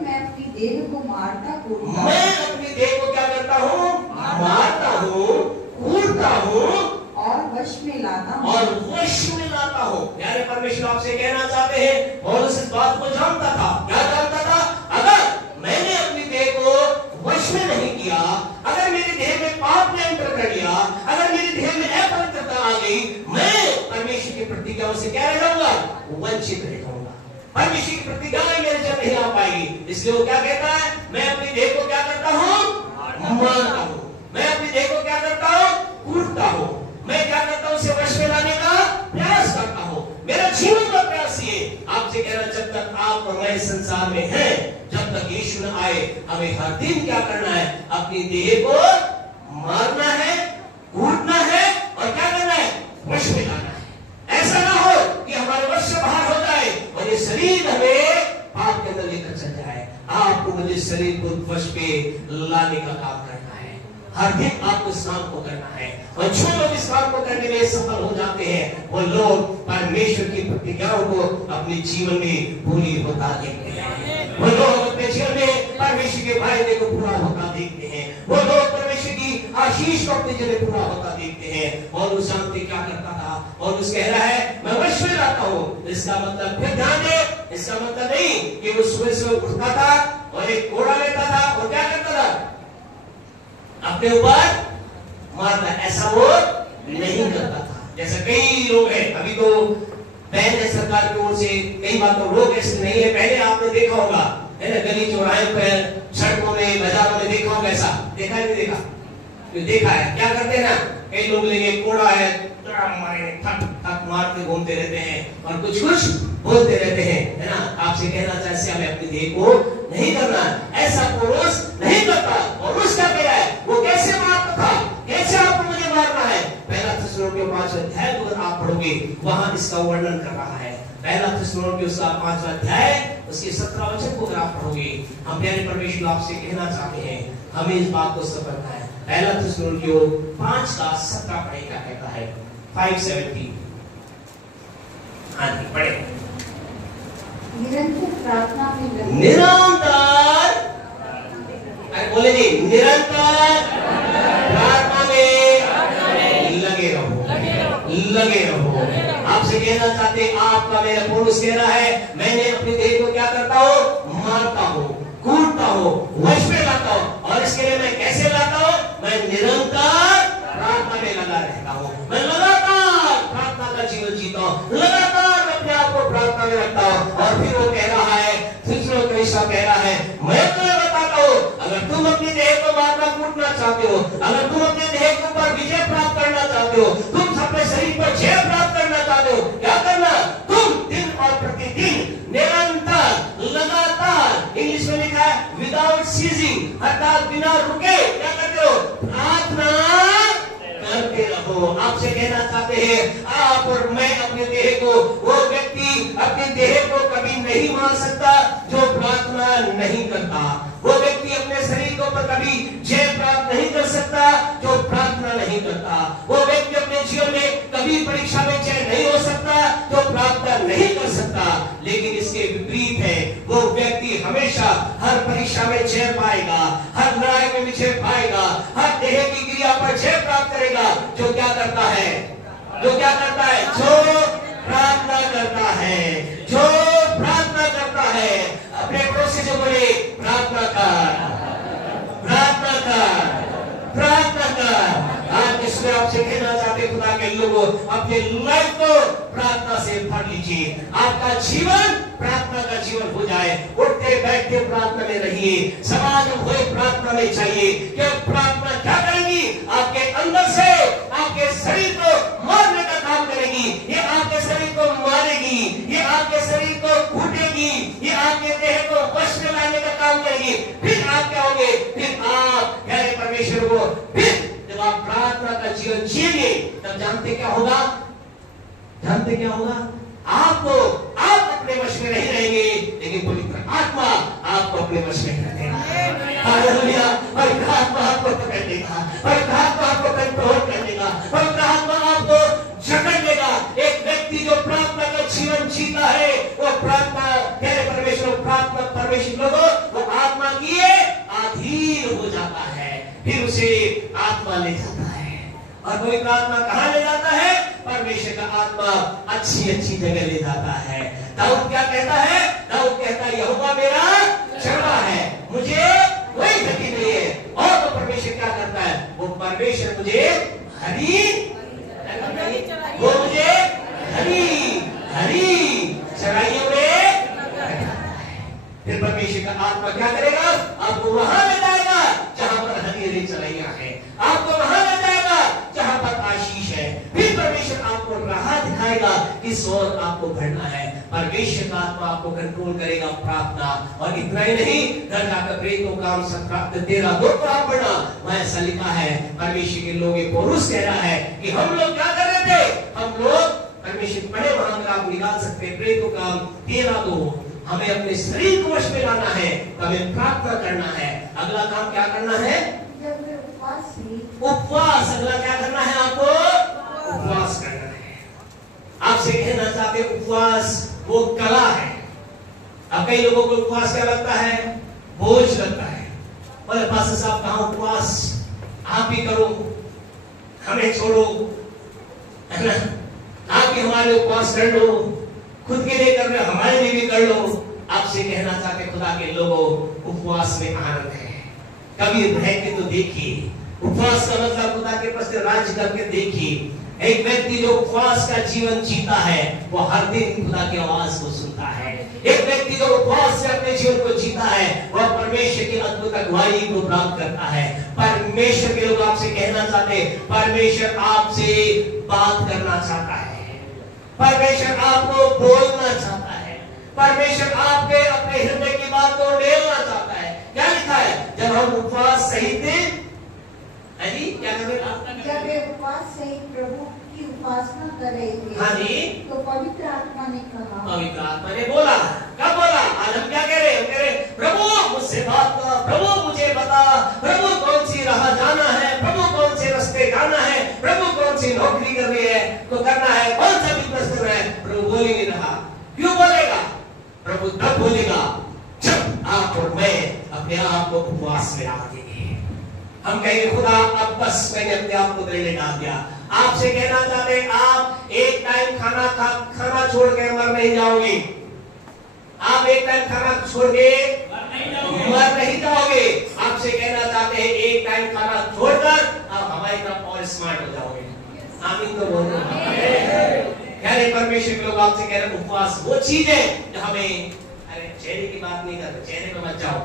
मैं अपनी देह को मारता कूटता, मैं अपनी देह को क्या करता हूँ? मारता हूँ, कूटता हूँ और वश में लाता हूँ, और वश में लाता हूँ। प्यारे परमेश्वर आपसे कहना चाहते हैं, पौलुस इस बात को जानता था। क्या जानता था? अगर मैंने अपनी देह को वश में नहीं किया, अगर मेरी देह में पाप ने एंटर कर लिया, अगर मेरी देह में अपवित्रता आ गई, मैं परमेश्वर की प्रतिज्ञाओं से क्या रह जाऊंगा? वंचित रह जाऊंगा। परमेश्वर की प्रतिज्ञाएं मेरे जब नहीं आ पाएगी। इसलिए वो क्या कहता है? मैं अपनी देह को क्या करता हूँ? मारता हूँ। मैं अपनी देह को क्या करता हूँ? कूटता हूँ। मैं क्या करता हूँ? उसे वश में लाने का प्रयास करता हूँ। मेरा जीवन का प्रयास ये आपसे कहना, जब तक आप और मैं संसार में हैं, जब तक यीशु न आए, हमें हर दिन क्या करना है? अपनी देह को मारना है, कूटना है और क्या करना है? वश में लाना है। ऐसा ना हो कि हमारे वश से बाहर हो जाए और ये शरीर हमें पाप के अंदर लेकर चल जाए। आपको मुझे शरीर को वश पे लाने का काम करना है। हर दिन आपको इस काम को करना है। और जो लोग इस काम को करने में सफल हो जाते हैं, वो लोग परमेश्वर की प्रतिज्ञाओं को अपने जीवन में पूरी होता देखते हैं। वो लोग अपने जीवन में परमेश्वर के वायदे को पूरा होता देखते हैं। वो लोग परमेश्वर की आशीष को अपने जीवन में पूरा होता देखते हैं। और उस शांति क्या करता था? और उस कह रहा है, मैं वश में लाता हूँ। इसका मतलब, फिर ध्यान दे, इसका मतलब नहीं कि वो सुबह से उठता था और एक कोड़ा लेता था और क्या करता था? अपने ऊपर मारना, ऐसा वो नहीं करता था। जैसा कई लोग हैं, अभी तो बैन है सरकार की ओर से, कई बार तो लोग ऐसे नहीं है। पहले आपने देखा होगा, है ना, गली चौराहे पर, सड़कों में, बाजारों में देखा होगा। ऐसा देखा है? नहीं देखा? तो देखा है। क्या करते हैं ना, कई लोग लेंगे कोड़ा है, थक थक मारते घूमते रहते हैं और कुछ कुछ बोलते रहते हैं, है ना। आपसे कहना चाहते, हमें अपनी देह को नहीं करना, ऐसा पौलुस नहीं करता। पौलुस क्या कह रहा है? वो कैसे मारता था? कैसे आपको मुझे मारना है? पहला थिस्सलुनीकियों 5 अध्याय को आप पढ़ोगे, वहां इसका वर्णन कर रहा है। पहला थिस्सलुनीकियों उसका 5 अध्याय उसके 17 वचन को अगर आप पढ़ोगे, हम प्यारे परमेश्वर आपसे कहना चाहते हैं, हमें इस बात को समझना है। पहला थिस्सलुनीकियों 5:17 पढ़े, क्या कहता है? 5:17। हाँ जी, पढ़े। निरंतर प्रार्थना में लगे, निरंतर, अरे बोले जी, निरंतर प्रार्थना में लगे रहो, लगे रहो। आपसे कहना चाहते, आपका मेरा पौलुस कह रहा है, मैंने अपनी देह को क्या करता हूँ? मारता हूँ, कूटता हूँ, वश में लाता हूँ। और इसके लिए मैं कैसे लाता हूँ? मैं निरंतर प्रार्थना में लगा रहता हूँ। मैं लगातार प्रार्थना का जीवन जीता हूँ, लगातार अपने आप को प्रार्थना में रखता हूँ। और फिर वो कह रहा है, थिस्सलुनीकियों कह रहा है, मैं तुम्हें बताता हूँ, अगर तुम अपनी देह को मारना कूटना चाहते हो, अगर तुम अपने देह के ऊपर विजय प्राप्त करना चाहते हो, तुम अपने शरीर पर जय प्राप्त करना चाहते हो, क्या करना? तुम दिन और प्रतिदिन निरंतर, लगातार, इंग्लिश में लिखा है विदाउट सीजिंग, अर्थात बिना रुके क्या करते हो? प्रार्थना करते रहो। आपसे कहना चाहते हैं, आप और मैं अपने देह को, वो व्यक्ति अपने देह को कभी नहीं मान सकता जो प्रार्थना नहीं करता। वो व्यक्ति अपने शरीर के ऊपर कभी जय प्राप्त नहीं कर सकता जो प्रार्थना नहीं करता। वो व्यक्ति अपने जीवन में कभी परीक्षा में जय नहीं हो सकता जो प्रार्थना नहीं कर सकता। लेकिन इसके विपरीत है, वो व्यक्ति हमेशा हर परीक्षा में जय पाएगा, हर लड़ाई में विजय पाएगा, हर देह की क्रिया पर जय प्राप्त करेगा जो क्या करता है? जो क्या करता है? जो प्रार्थना करता है, जो प्रार्थना करता है। अपने पड़ोसी से बोले, प्रार्थना कर, प्रार्थना कर, प्रार्थना कर। आपके इसलिए आपसे कहना चाहते खुदा के लोगों, अपने लाइफ को प्रार्थना से भर लीजिए। आपका जीवन प्रार्थना का जीवन हो जाए। उठते बैठते प्रार्थना में रहिए, समाज हुए प्रार्थना में चाहिए। क्या प्रार्थना क्या करेगी? आपके अंदर से आपके शरीर को मारने का काम करेगी। ये आपके शरीर को मारेगी, ये आपके शरीर को कूटेगी, ये आपके देह को वश में लाने का काम करेगी। फिर आप क्या होंगे? फिर आप प्यारे परमेश्वर को, फिर जब आप प्रार्थना का जीवन जिएंगे तब जानते क्या होगा? जानते क्या होगा? आपको आप अपने वश में नहीं रहेंगे, लेकिन पवित्र आत्मा आपको अपने वश में कर देगा। हालेलुया। पवित्र आत्मा आपको पकड़ लेगा, पवित्र आत्मा आपको कंट्रोल कर देगा, पवित्र आत्मा आपको जकड़ लेगा। एक व्यक्ति जो प्रार्थना का जीवन जीता है, वो प्रार्थना तेरे परमेश्वर प्रार्थना परमेश्वर लोगों वो आत्मा की अधीन हो जाता है। फिर उसे आत्मा ले जाता है। और पवित्र आत्मा कहां ले जाता है? परमेश्वर का आत्मा अच्छी अच्छी जगह ले जाता है। दाऊद क्या कहता है? दाऊद कहता है यहोवा मेरा चरवा है, मुझे कोई क्षति नहीं है। और तो परमेश्वर क्या करता है? वो परमेश्वर मुझे हरी वो मुझे हरी हरी चराइयों में। फिर परमेश्वर का आत्मा क्या करेगा? आपको वहां ले जाएगा जहां पर हरी हरी चराइयां हैं, आपको वहां ले जाएगा जहां पर आशीष है। फिर परमेश्वर आपको राह दिखाएगा किस ओर आपको बढ़ना है। परमेश्वर का आत्मा आपको कंट्रोल करेगा प्रार्थना। और इतना ही नहीं, घर जाकर प्रेरितों काम 13:2 पर आप पढ़ना, वहां ऐसा लिखा है, परमेश्वर के लोग पौलुस कह रहा है कि हम लोग क्या कर रहे थे? हम लोग परमेश्वर पढ़े वहां आप निकाल सकते हैं, प्रेरितों काम 13:2। हमें अपने शरीर को वश में लाना है, हमें प्रार्थना करना है। अगला काम क्या करना है? उपवास। अगला क्या करना है? आपको उपवास करना है। आपसे कहना चाहते उपवास वो कला है। अब कई लोगों को उपवास क्या लगता है? बोझ लगता है। बोले पास्टर साहब कहां उपवास? आप ही करो, हमें छोड़ो, है ना? आप ही हमारे उपवास कर लो, खुद के लिए कर रहे हो, हमारे लिए भी कर लो। आपसे कहना चाहते खुदा के लोगों, उपवास में आनंद है। कभी रह के तो देखिए, उपवास का मतलब खुदा के प्रति राज्य करके देखिए। एक व्यक्ति जो उपवास का जीवन जीता है, वो हर दिन खुदा की आवाज को सुनता है। एक व्यक्ति जो उपवास से अपने जीवन को जीता है, वह परमेश्वर की अद्भुत अगुवाई को प्राप्त करता है। परमेश्वर के लोग आपसे कहना चाहते, परमेश्वर आपसे बात करना चाहता है, परमेश्वर आपको बोलना चाहता है, परमेश्वर आपके अपने हृदय की बात को उड़ेलना चाहता है। क्या लिखा है? जब हम उपवास सहित जी क्या कर रहे थे? जब वे उपवास सहित प्रभु की उपासना कर रहे थे, हाँ जी, तो पवित्र आत्मा ने कहा, पवित्र आत्मा ने बोला। क्या बोला? आज हम क्या कह रहे हैं? कह रहे प्रभु मुझसे बात कर, प्रभु मुझे बता, प्रभु कौन सी राह जाना है, प्रभु कौन से रास्ते जाना है, प्रभु कौन सी नौकरी करनी है तो करना है, कौन सा बिजनेस करना है। प्रभु बोल ही नहीं रहा। क्यों बोलेगा? प्रभु तब बोलेगा जब आप और मैं अपने आप को उपवास में डाल देंगे। हम कहेंगे खुदा अब बस मैंने अपने आप को तेरे लिए डाल दिया। आपसे कहना चाहते हैं, आप एक टाइम खाना छोड़ के मर नहीं जाओगे। आप एक टाइम खाना छोड़ के मर नहीं जाओगे। आपसे कहना चाहते हैं, एक टाइम खाना छोड़कर आप हमारी तरफ और स्मार्ट हो जाओगे। आमीन तो बोलो। यानी परमेश्वर के लोग आपसे कह रहे उपवास वो चीज है जो हमें, अरे चेहरे की बात नहीं कर रहे, चेहरे पे मत जाओ,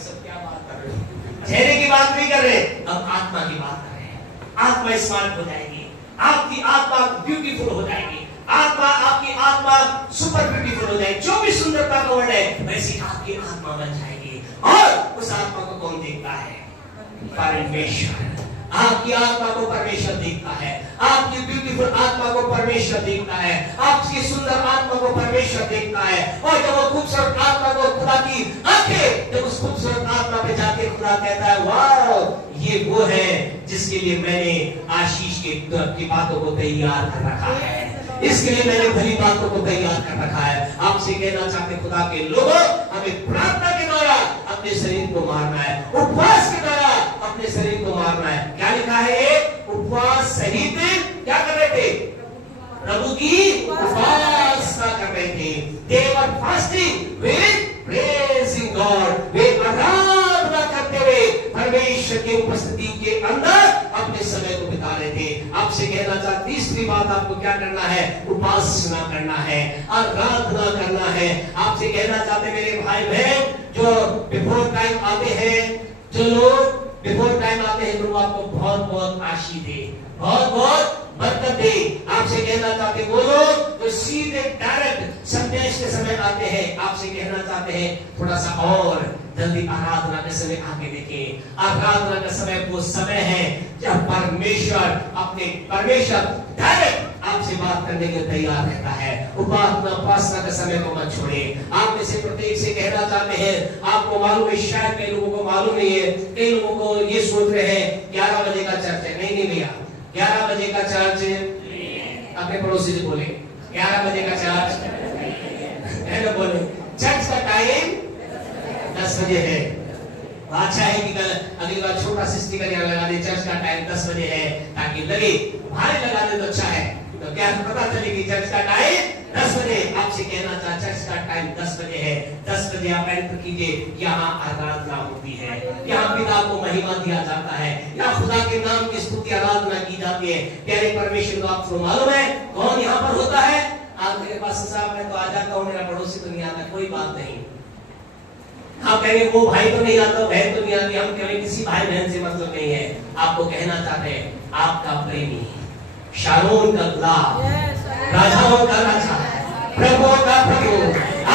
सब क्या बात कर रहे हो, चेहरे की बात नहीं कर रहे, अब आत्मा की बात कर रहे हैं। आत्मा स्मार्ट हो जाएगी, आपकी आत्मा ब्यूटीफुल हो जाएगी, आपकी आत्मा सुपर ब्यूटीफुल हो जाएगी। जो भी सुंदरता का वर्ण है वैसी आपकी आत्मा बन जाएगी। और उस आत्मा को कौन देखता है? परमेश्वर। आपकी आत्मा को परमेश्वर देखता है, आपकी ब्यूटीफुल आत्मा को परमेश्वर देखता है, आपकी सुंदर आत्मा को परमेश्वर देखता है। और जब वो खूबसूरत आत्मा को खुदा की आंखें जब उस खूबसूरत आत्मा पे जाके खुदा कहता है, वाह ये वो है जिसके लिए मैंने आशीष की बातों को तैयार कर रखा है, इसके लिए मैंने भली बातों को तैयार कर रखा है। आपसे कहना चाहते खुदा के लोगों, हमें प्रार्थना के द्वारा अपने शरीर को मारना है, उपवास के द्वारा अपने शरीर को मारना है। क्या लिखा है? उपवास सहित क्या कर रहे थे? प्रभु की उपासना कर रहे थे। They were fasting with praising God। वे आराधना करते हुए परमेश्वर की उपस्थिति के अंदर अपने समय को बिता रहे थे। आपसे कहना चाहता, तीसरी बात आपको क्या करना है? उपासना करना है, आराधना करना है। आपसे कहना चाहते मेरे भाई बहन, जो बिफोर टाइम आते हैं, जो लोग बिफोर टाइम आते हैं, प्रभु आपको बहुत बहुत आशीष दे, बहुत बहुत बरकत दे। आपसे कहना चाहते वो लोग जो सीधे डायरेक्ट संदेश के समय आते हैं, आपसे कहना चाहते हैं थोड़ा सा और जल्दी आराधना के समय आके देखें। आराधना का समय वो समय है जब परमेश्वर डायरेक्ट आपसे बात करने के तैयार रहता है। उपासना का समय को मत छोड़े। आप में से प्रत्येक से कहना चाहते हैं, आपको मालूम है, शायद कई लोगों को मालूम नहीं है, कई लोगों को ये सोच रहे हैं 11 बजे का चर्च है। नहीं भैया, 11 बजे का चर्च, अपने पड़ोसी से बोले 11 बजे का चर्च है ना, बोले चर्च का टाइम 10 बजे है। अच्छा है कि अगली बार छोटा सा स्टिकर यहाँ लगा दे, चर्च का टाइम 10 बजे है, ताकि लगे, भारी लगा दे तो अच्छा है, तो क्या पता चले कि चर्च का टाइम 10 बजे। आपसे कहना चाह, चर्च का टाइम 10 बजे है। 10 बजे आप एंटर कीजिए, यहाँ आराधना होती है, यहाँ पिता को महिमा दिया जाता है, यहाँ खुदा के नाम की स्तुति आराधना की जाती है। प्यारे परमेश्वर को आपको मालूम है कौन यहाँ पर होता है? आप मेरे पास साहब मैं तो आ जाता हूँ, मेरा पड़ोसी तो नहीं आता, कोई बात नहीं। आप कहेंगे वो भाई तो नहीं आता, बहन तो नहीं आती, हम कहेंगे किसी भाई बहन से मतलब नहीं है। आपको कहना चाहते हैं, आपका प्रेमी, शारोन का गुलाब, राजाओं का राजा, प्रभुओं का प्रभु,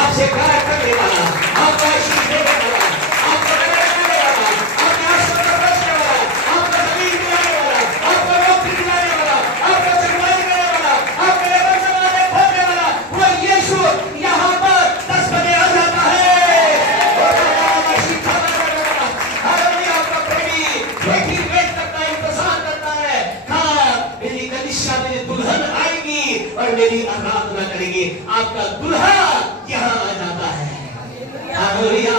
आपसे प्यार करने वाला, आपका आशीष देने वाला, आपको करने वाला, आपके आशीष करने वाला, आपको जमीन दिलाने वाला, आपको नौकरी दिलाने वाला, आपको जन्माई देने वाला, आपके लेबर जमाने खोलने वाला, वो यीशु यहाँ पर 10 बजे आ जाता है। और मेरी आराधना करेंगे, आपका दुल्हा यहाँ आ जाता है। Hallelujah,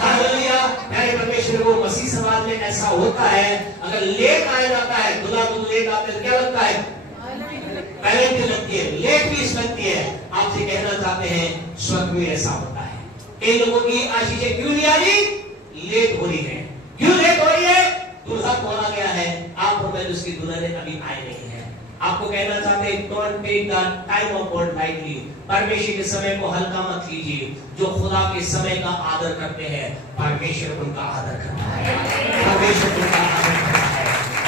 hallelujah. प्यारे परमेश्वर को मसीह समाज में ऐसा होता है, अगर लेट आया जाता है, दुल्हा तो लेट आते तो क्या लगता है? पेनल्टी लगती है, लेट फीस लगती है। आपसे कहना चाहते हैं स्वर्ग में ऐसा होता है। कई लोगों की आशीषें क्यों नहीं आ रही? लेट हो रही है। क्यों लेट हो रही है? दुल्हा कौन आ गया है, आप और मैं उसकी दुल्हन अभी आए नहीं है। आपको कहना चाहते हैं, don't take the time of God lightly. परमेश्वर के समय को हल्का मत लीजिए। जो खुदा के समय का आदर करते हैं, परमेश्वर उनका आदर करता है, परमेश्वर उनका आदर करता है।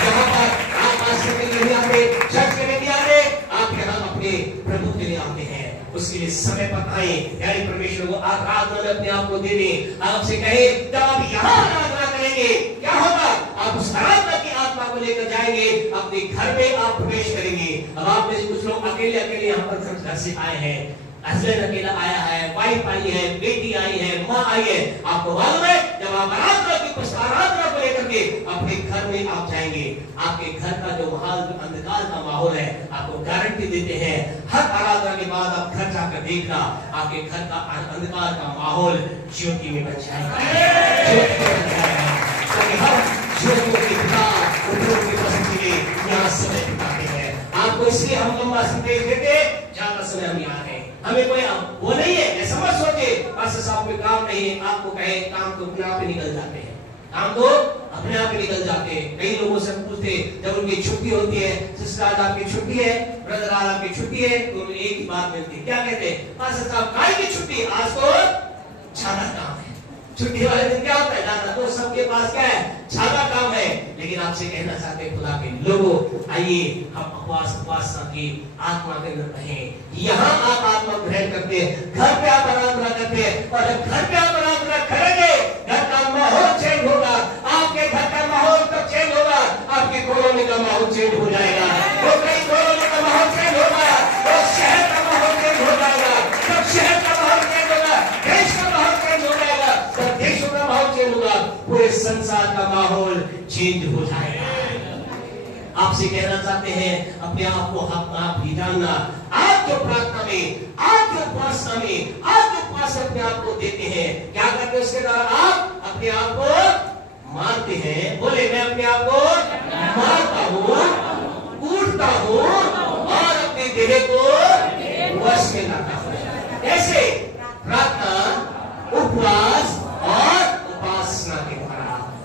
यहाँ पर आप आश्रम के लिए आते, चर्च के लिए आते, आप यहाँ अपने प्रभु के लिए आते हैं, उसके लिए समय पर आए। यानी परमेश्वर को आराधना में अपने आप को दे दें। आपसे कहे जब आप यहाँ आराधना करेंगे क्या होगा? आप उस आराधना की आत्मा को लेकर जाएंगे, अपने घर में आप प्रवेश करेंगे। अब आप में से कुछ लोग अकेले यहाँ पर घर से आए हैं, हस्बैंड अकेला आया है, वाइफ आई है, बेटी आई है, माँ आई है। आपको मालूम है जब आप आराधना की आराधना को लेकर के अपने घर में आप जाएंगे, आपके घर का जो माहौल, जो अंधकार का माहौल है, आपको गारंटी देते हैं हर आराधना के बाद आप घर जाकर देखना, आपके घर का अंधकार का माहौल ज्योति में बन जाएगा, ज्योति में बन जाएगा। क्योंकि हम ज्योतियों के पिता उन्होंने की उपस्थिति में यहाँ समय बिताते हैं। आपको इसलिए हम लंबा संदेश देते, ज्यादा समय हम यहाँ हैं। हमें कोई वो नहीं है, ऐसा मत सोचे बस साहब कोई काम नहीं है, आपको कहे काम तो अपने आप ही निकल जाते हैं, काम तो अपने आप ही निकल जाते हैं। कई लोगों से पूछते जब उनकी छुट्टी होती है, सिस्टर आज आपकी छुट्टी है, ब्रदर आज आपकी छुट्टी है, तो उन्हें एक ही बात मिलती है, क्या कहते हैं? बस साहब काहे की छुट्टी, आज तो ज्यादा काम है। छुट्टी वाले दिन क्या होता है ज्यादा, तो सबके पास क्या है? ज्यादा काम है। लेकिन आपसे कहना चाहते हैं खुदा के लोगों, आइए हम उपासना की आत्मा के अंदर रहें। यहाँ आप आत्मा ग्रहण करते हैं, घर पे आप आराधना करते हैं, और जब घर पे आप आराधना करेंगे घर का माहौल चेंज होगा। आपके घर का माहौल कब चेंज होगा? आपकी कॉलोनी का माहौल चेंज हो जाएगा, वो कई कॉलोनी का माहौल चेंज होगा, वो शहर का माहौल चेंज हो जाएगा। जब शहर का माहौल चेंज होगा, देश का माहौल चेंज हो जाएगा, जब देशों का माहौल चेंज होगा, पूरे संसार का माहौल चेंज हो जाएगा। आपसे कहना चाहते हैं अपने आप को आप भी जानना। आप जो प्रार्थना में, आप जो उपासना में, आप जो उपास अपने आप को देते हैं, क्या करते हैं? उसके द्वारा आप अपने आप को मारते हैं। बोले मैं अपने आप को मारता हूँ, कूटता हूँ और अपने देह को वश में लाता हूँ। ऐसे प्रार्थना, उपवास और उपासना के द्वारा।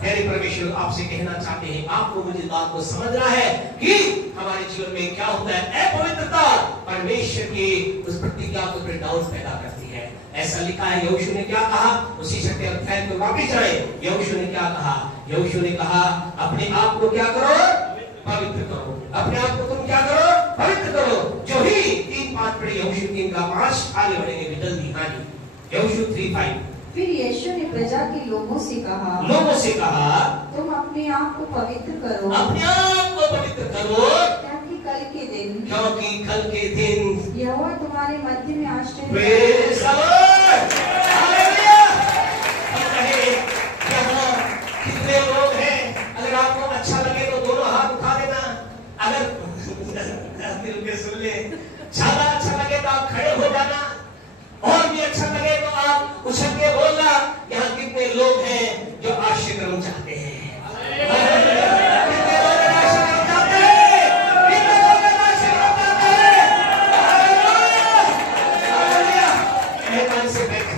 परमेश्वर आपसे कहना चाहते हैं, आपको मुझे बात बात को समझना है कि हमारे जीवन में क्या होता है। अपवित्रता परमेश्वर की उस प्रतिज्ञा को डाउट पैदा करती है। ऐसा लिखा है, यहोशू ने क्या कहा, उसी 6 अध्याय में वापस जाए। यहोशू ने क्या कहा, यहोशू ने कहा अपने आप को क्या करो, पवित्र करो। अपने आप को तुम क्या करो, पवित्र करो। जो ही 3-5 पढ़े, यहोशू 3:5, आगे बढ़ेंगे भी जल्दी। हाँ जी, यहोशू 3:5। फिर यीशु ने प्रजा के लोगों से कहा, तुम अपने आप को पवित्र करो, अपने आप को पवित्र करो, क्योंकि कल के दिन यहोवा तुम्हारे मध्य में आश्चर्य। कितने लोग हैं, अगर आपको अच्छा लगे तो दोनों हाथ उठा देना। अगर दिल के सुन ले, ज्यादा अच्छा लगे तो आप खड़े हो जाना, और भी अच्छा लगे तो आप उछल के बोलना। यहाँ कितने लोग हैं जो आशीर्वाद चाहते हैं? कितने लोग आशीर्वाद चाहते हैं? कितने लोग आशीर्वाद चाहते हैं? हालेलुया! से बैठे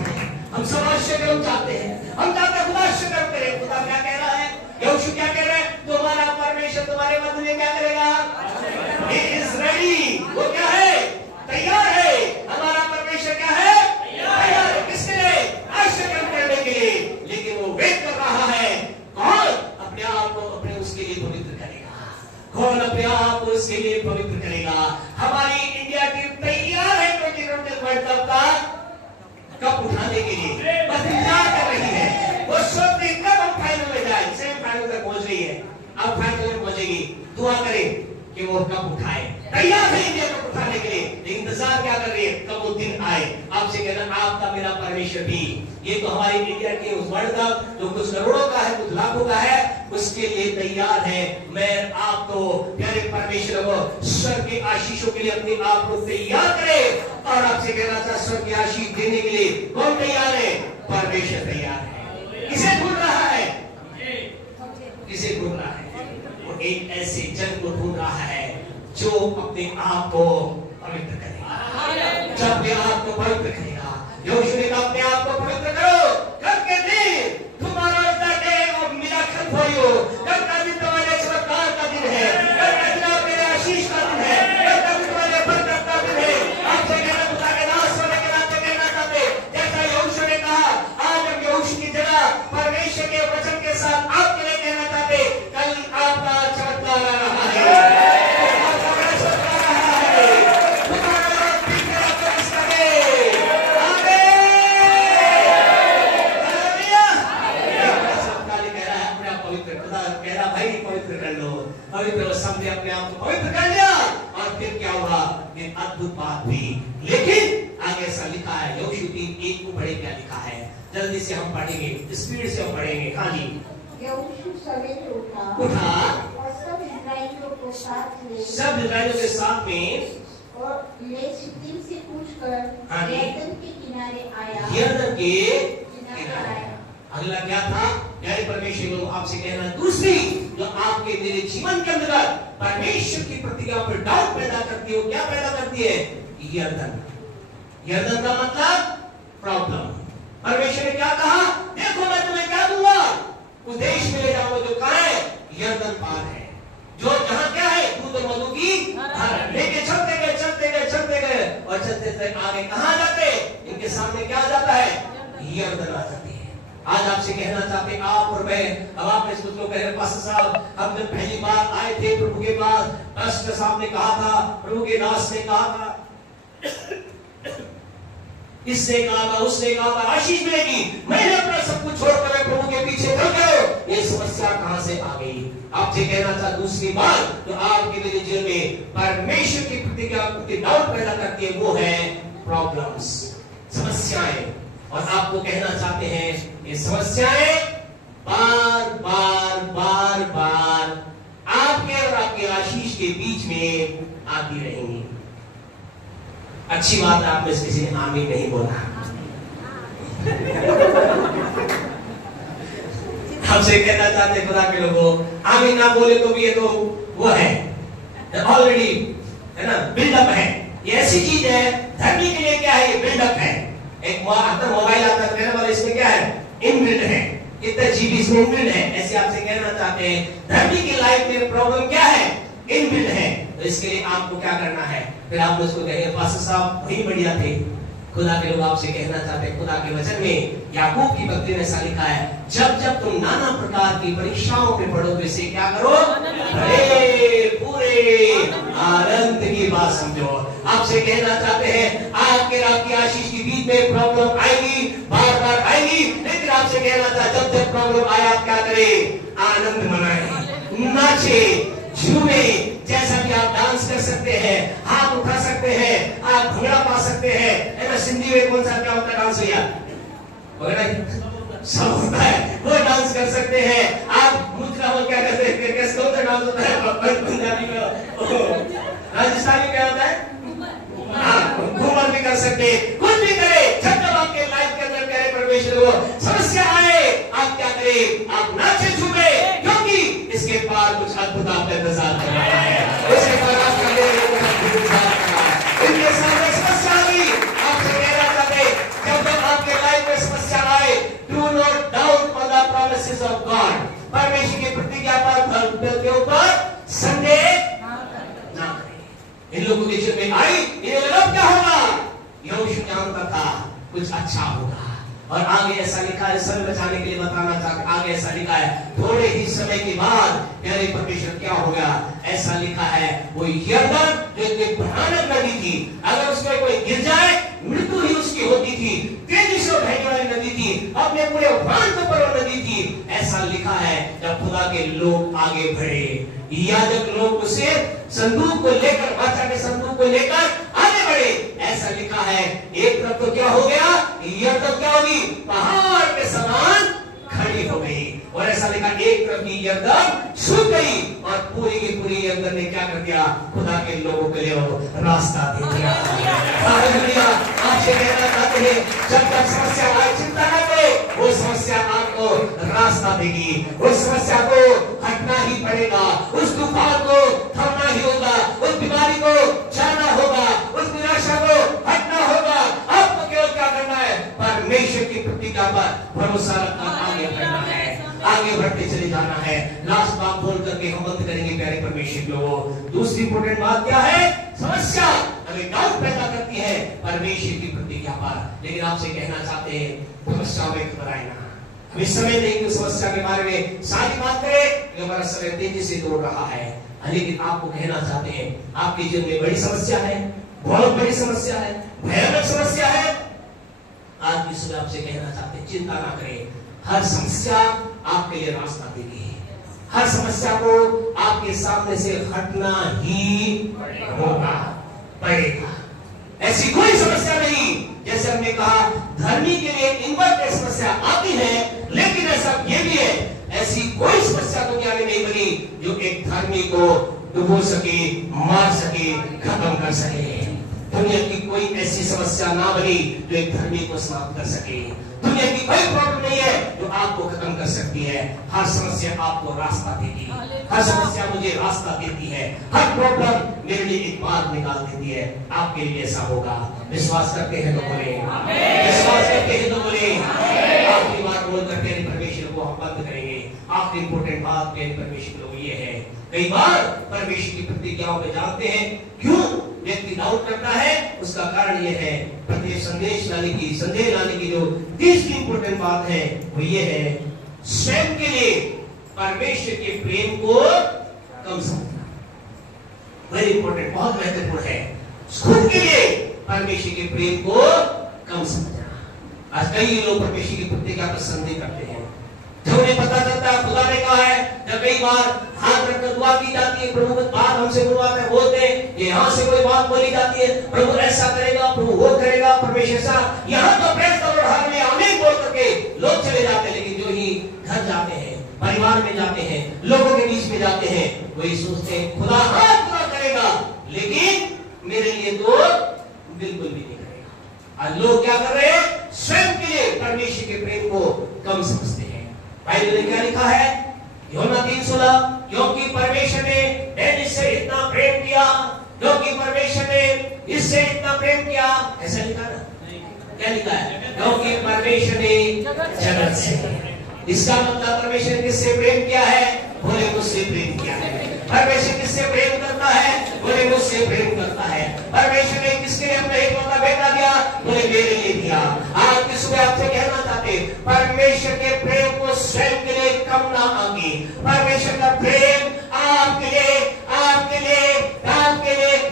हम सब आशीर्वाद चाहते हैं। हम चाहते हैं खुदा आशीर्वाद करे। खुदा क्या कह रहा है, यहोशू क्या कह रहा है, तुम्हारा परमेश्वर तुम्हारे मध्य में क्या करेगा? He is ready। वो क्या है, तैयार है। हमारा परमेश्वर क्या है, तैयार है। किसके लिए? आशीर्वाद करने के लिए। लेकिन वो वेट कर रहा है, कौन अपने आप को अपने उसके लिए पवित्र करेगा? कौन अपने आप को उसके लिए पवित्र करेगा? हमारी इंडिया टीम तैयार है 2020 वर्ल्ड कप का कप उठाने के लिए, बस इंतजार कर रही है। वो सोचती कब हम फाइनल में जाए। सेमीफाइनल तक पहुंच रही है, अब फाइनल में पहुंचेगी। दुआ करें कि वो कब उठाए। तैयार है इंडिया को उठाने के लिए, इंतजार क्या कर रही है, कब वो दिन आए। आपसे कहना, आपका मेरा परमेश्वर भी, ये तो हमारी इंडिया के उस वर्ल्ड कप जो कुछ करोड़ों का है, कुछ लाखों का है, उसके लिए तैयार है। मैं आप तो प्यारे परमेश्वर को स्वर्ग के आशीषों के लिए अपने आप को तैयार करे। और आपसे कहना था, स्वर्ग की आशीष देने के लिए कौन तैयार है? परमेश्वर तैयार है। किसे ढूंढ रहा है? किसे ढूंढ रहा है? वो एक ऐसे जन को ढूंढ रहा है जो अपने आप को पवित्र करेगा, जो अपने आप को पवित्र करेगा। यहोशू ने कहा, अपने आप को पवित्र करो, कल के दिन तुम्हारा day of miracle for you. कल का दिन तुम्हारे चमत्कार का दिन है, कल का दिन आपके आशीष का दिन है, कल का दिन तुम्हारे बरकत का दिन है। आपसे कहना, खुदा के दास होने के नाते कहना चाहते, जैसा यहोशू ने कहा, आज हम यहोशू की जगह परमेश्वर के वचन के साथ आपके लिए कहना चाहते, कल आपका चमत्कार आ रहा है। पवित्र समझे, अपने आप को पवित्र कर लिया, और फिर क्या हुआ, ये अद्भुत बात हुई। लेकिन आगे ऐसा लिखा है, यहोशू 3:1 को पढ़े, क्या लिखा है, जल्दी से हम पढ़ेंगे, स्पीड से हम पढ़ेंगे। हाँ जी, यहोशू सवेरे उठा और सब इस्राएलियों के साथ में और ले शित्तीम से कूच कर यरदन के किनारे आया। यरदन के किनारे आया। अगला क्या था, प्यारे परमेश्वर लोग, आपसे कहना, दूसरी जो आपके मेरे जीवन के अंदर परमेश्वर की प्रतिज्ञा पर डाउट पैदा करती है, वो क्या पैदा करती है? यरदन। यरदन का मतलब प्रॉब्लम। परमेश्वर ने क्या कहा, देखो मैं तुम्हें क्या दूंगा, उस देश में ले जाऊंगा जो कहां है, यरदन पार है, जो जहां क्या है, दूध और मधु की धारा। लेके चलते गए और चलते आगे कहां जाते, इनके सामने क्या आ जाता है, यरदन आ जाती है। आज आपसे कहना चाहते, आप और मैं, अब आप इस को कह रहे, पास्टर साहब, हम जब पहली बार आए थे प्रभु के पास, पास्टर साहब ने कहा था, प्रभु के दास ने कहा था, इससे कहा था, उससे कहा था, आशीष मिलेगी। मैंने अपना सब कुछ छोड़कर प्रभु के पीछे चल गए, ये समस्या कहां से आ गई? आपसे कहना चाहता, दूसरी बात तो आपके मेरे जीवन में परमेश्वर की प्रतिज्ञा डाउट पैदा करती है, वो है प्रॉब्लम्स, समस्याएं। और आपको कहना चाहते हैं, ये समस्याएं बार बार बार बार आपके और आपके आशीष के बीच में आती रहेंगी। अच्छी बात है, आप में से किसी ने आमीन नहीं बोला। हमसे कहना चाहते खुदा के लोगों, आमीन ना बोले तो भी ये तो वो है, ऑलरेडी है ना, बिल्डअप है। ये ऐसी चीज है, धर्मी के लिए क्या है, ये बिल्डअप है। एक मोबाइल आता है, कहने वाला इसमें क्या है, इनबिल्ट है। कितने जीव इसमें इनबिल्ड है, ऐसे आपसे कहना चाहते हैं धर्मी की लाइफ में प्रॉब्लम क्या है, इनबिल्ड है। तो इसके लिए आपको क्या करना है, फिर आप मुझको कहेंगे पास्टर साहब वही बढ़िया थे। खुदा के लोग आपसे कहना चाहते हैं, खुदा के वचन में याकूब की भक्ति में ऐसा लिखा है, जब जब तुम नाना प्रकार की परीक्षाओं में पड़ो तो इसे क्या करो, पूरे आनंद की बात समझो। आपसे कहना चाहते हैं आपके आपकी आशीष की बीच में प्रॉब्लम आएगी, बार बार आएगी, लेकिन आपसे कहना चाहते जब जब प्रॉब्लम आया आप क्या करें, आनंद मनाएं, नाचे, झूमे, जैसा कि आप डांस कर सकते हैं, हाथ उठा सकते हैं, आप भंगड़ा पा सकते हैं। ऐसा सिंधी में कौन सा क्या होता है डांस भैया, सब होता है, वो डांस कर सकते हैं। आप मुद्रा हो क्या करते हैं, कैसे कौन सा डांस होता है, पंजाबी में, राजस्थानी में क्या होता है, घूमर भी कर सकते, कुछ भी करे। जब जब आपके लाइफ के अंदर प्यारे परमेश्वर को समस्या आए, आप क्या करें, आप नाचे झूमे, क्योंकि इसके पार कुछ अद्भुत आपका इंतजार कर रहा है। इसके पार आप कर रहे हैं, इनके सामने समस्या आई, आपसे कहना चाहते जब जब आपके लाइफ में समस्या आए, do not doubt on the promises of God. परमेश्वर की प्रतिज्ञा पर के ऊपर संदेह ना करें। इन लोगों के जीवन में आई, इन्हें लगा क्या होगा, यहोशू जानता था कुछ अच्छा होगा। और आगे ऐसा लिखा है, समय बचाने के लिए बताना चाहते, आगे ऐसा लिखा है थोड़े ही समय के बाद प्यारे परमेश्वर क्या होगा, ऐसा लिखा है वो यरदन जो एक भयानक नदी थी, अगर उसमें कोई गिर जाए मृत्यु ही उसकी होती थी, तेजी से बहने वाली नदी थी, अपने पूरे प्राण पर वो नदी थी। ऐसा लिखा है जब खुदा के लोग आगे बढ़े, याजक लोग उसे संदूक को लेकर, वाचा के संदूक को लेकर आगे बढ़े, ऐसा लिखा है एक तरफ तो क्या हो गया, यरदन क्या होगी, पहाड़ के समान खड़ी हो गई। और ऐसा लिखा एक तरफ की यरदन सूख गई और पूरी की पूरी यरदन ने क्या कर दिया, खुदा के लोगों के लिए वो रास्ता दे दिया। हालेलुया। आपसे कहना चाहते हैं जब तक समस्या आए चिंता न करें, वो समस्या आपको रास्ता देगी, उस समस्या को हटना ही पड़ेगा, उस तूफान को थमना ही होगा, उस बीमारी को जाना होगा, उस निराशा को हटना होगा। आपको केवल क्या करना है, परमेश्वर की प्रतिज्ञा पर भरोसा रखना, आगे बढ़ना है, आगे बढ़ते चले जाना है। लास्ट बात बोल करके हम बंद करेंगे प्यारे परमेश्वर लोगों। दूसरी इंपॉर्टेंट बात क्या है, समस्या हमें डाउट पैदा करती है परमेश्वर की प्रतिज्ञा पर, लेकिन आपसे कहना चाहते हैं समस्या में घबराए ना। हम इस समय नहीं कि समस्या के बारे में सारी बात करें, कि हमारा समय तेजी से दौड़ रहा है, लेकिन आपको कहना चाहते हैं आपके जीवन में बड़ी समस्या है, बहुत बड़ी समस्या है, भयानक समस्या है। आज की सुबह आपसे कहना चाहते हैं चिंता ना करें, हर समस्या आपके लिए रास्ता देगी, हर समस्या को आपके सामने से हटना ही पड़ेगा। ऐसी कोई समस्या नहीं, जैसे हमने कहा धर्मी के लिए इनवर्ट समस्या आती है, लेकिन ऐसा ये भी है ऐसी कोई समस्या दुनिया में नहीं बनी जो एक धर्मी को डुबो सके, मार सके, खत्म कर सके। दुनिया की कोई ऐसी समस्या ना बनी जो एक धर्मी को समाप्त कर सके। दुनिया की कोई प्रॉब्लम नहीं है जो आपको खत्म कर सकती है। हर समस्या आपको रास्ता देगी, हर समस्या मुझे रास्ता देती है, हर प्रॉब्लम मेरे लिए एक मार्ग निकाल देती है। आपके लिए ऐसा होगा, विश्वास करते हैं तो बोले, विश्वास करते हैं तो बोले। आखिरी बात बोलकर प्यारे परमेश्वर को हम बंद करेंगे। आखिरी इंपॉर्टेंट बात प्यारे परमेश्वर को ये है, कई बार परमेश्वर की प्रतिज्ञाओं में जानते हैं क्यों व्यक्ति डाउट करता है, उसका कारण यह है प्रत्येक संदेह लाने की जो तीसरी इंपॉर्टेंट बात है वो ये है स्वयं के लिए परमेश्वर के प्रेम को कम समझना। वेरी इंपॉर्टेंट, बहुत महत्वपूर्ण है। खुद के लिए परमेश्वर के प्रेम को कम समझना। आज कई लोग परमेश्वर की प्रतिज्ञा पर संदेह करते हैं, जब उन्हें पता चलता है खुदा ने कहा है, जब कई बार हाथ रखकर दुआ की जाती है, प्रभु कुछ बात हमसे बुलवाते हैं, बोलते हैं, यहाँ से कोई बात बोली जाती है, प्रभु ऐसा करेगा, प्रभु वो करेगा, परमेश्वर ऐसा, यहाँ तो प्रेस का हर में आमीन बोल करके लोग चले जाते हैं, लेकिन जो ही घर जाते हैं, परिवार में जाते हैं, लोगों के बीच में जाते हैं, वही सोचते हैं खुदा हाँ पूरा करेगा, लेकिन मेरे लिए तो बिल्कुल भी नहीं करेगा। आज लोग क्या कर रहे हैं, स्वयं के लिए परमेश्वर के प्रेम को कम समझते हैं। बाइबल में क्या लिखा है, यूहन्ना 3:16, क्योंकि परमेश्वर ने डेनिस से इतना प्रेम किया, क्योंकि परमेश्वर ने इससे इतना प्रेम किया, ऐसा लिखा ना? क्या लिखा है? क्योंकि परमेश्वर ने जगत से, इसका मतलब परमेश्वर ने किससे प्रेम किया है? बोले मुझसे प्रेम किया है। परमेश्वर किससे प्रेम करता है? बोले मुझसे प्रेम करता है। परमेश्वर ने किसके लिए अपना एकलौता बेटा दिया? बोले मेरे लिए दिया। आज की सुबह आपसे कहना चाहते, परमेश्वर के प्रेम को स्वयं के लिए कम ना आंकी। परमेश्वर का प्रेम आपके लिए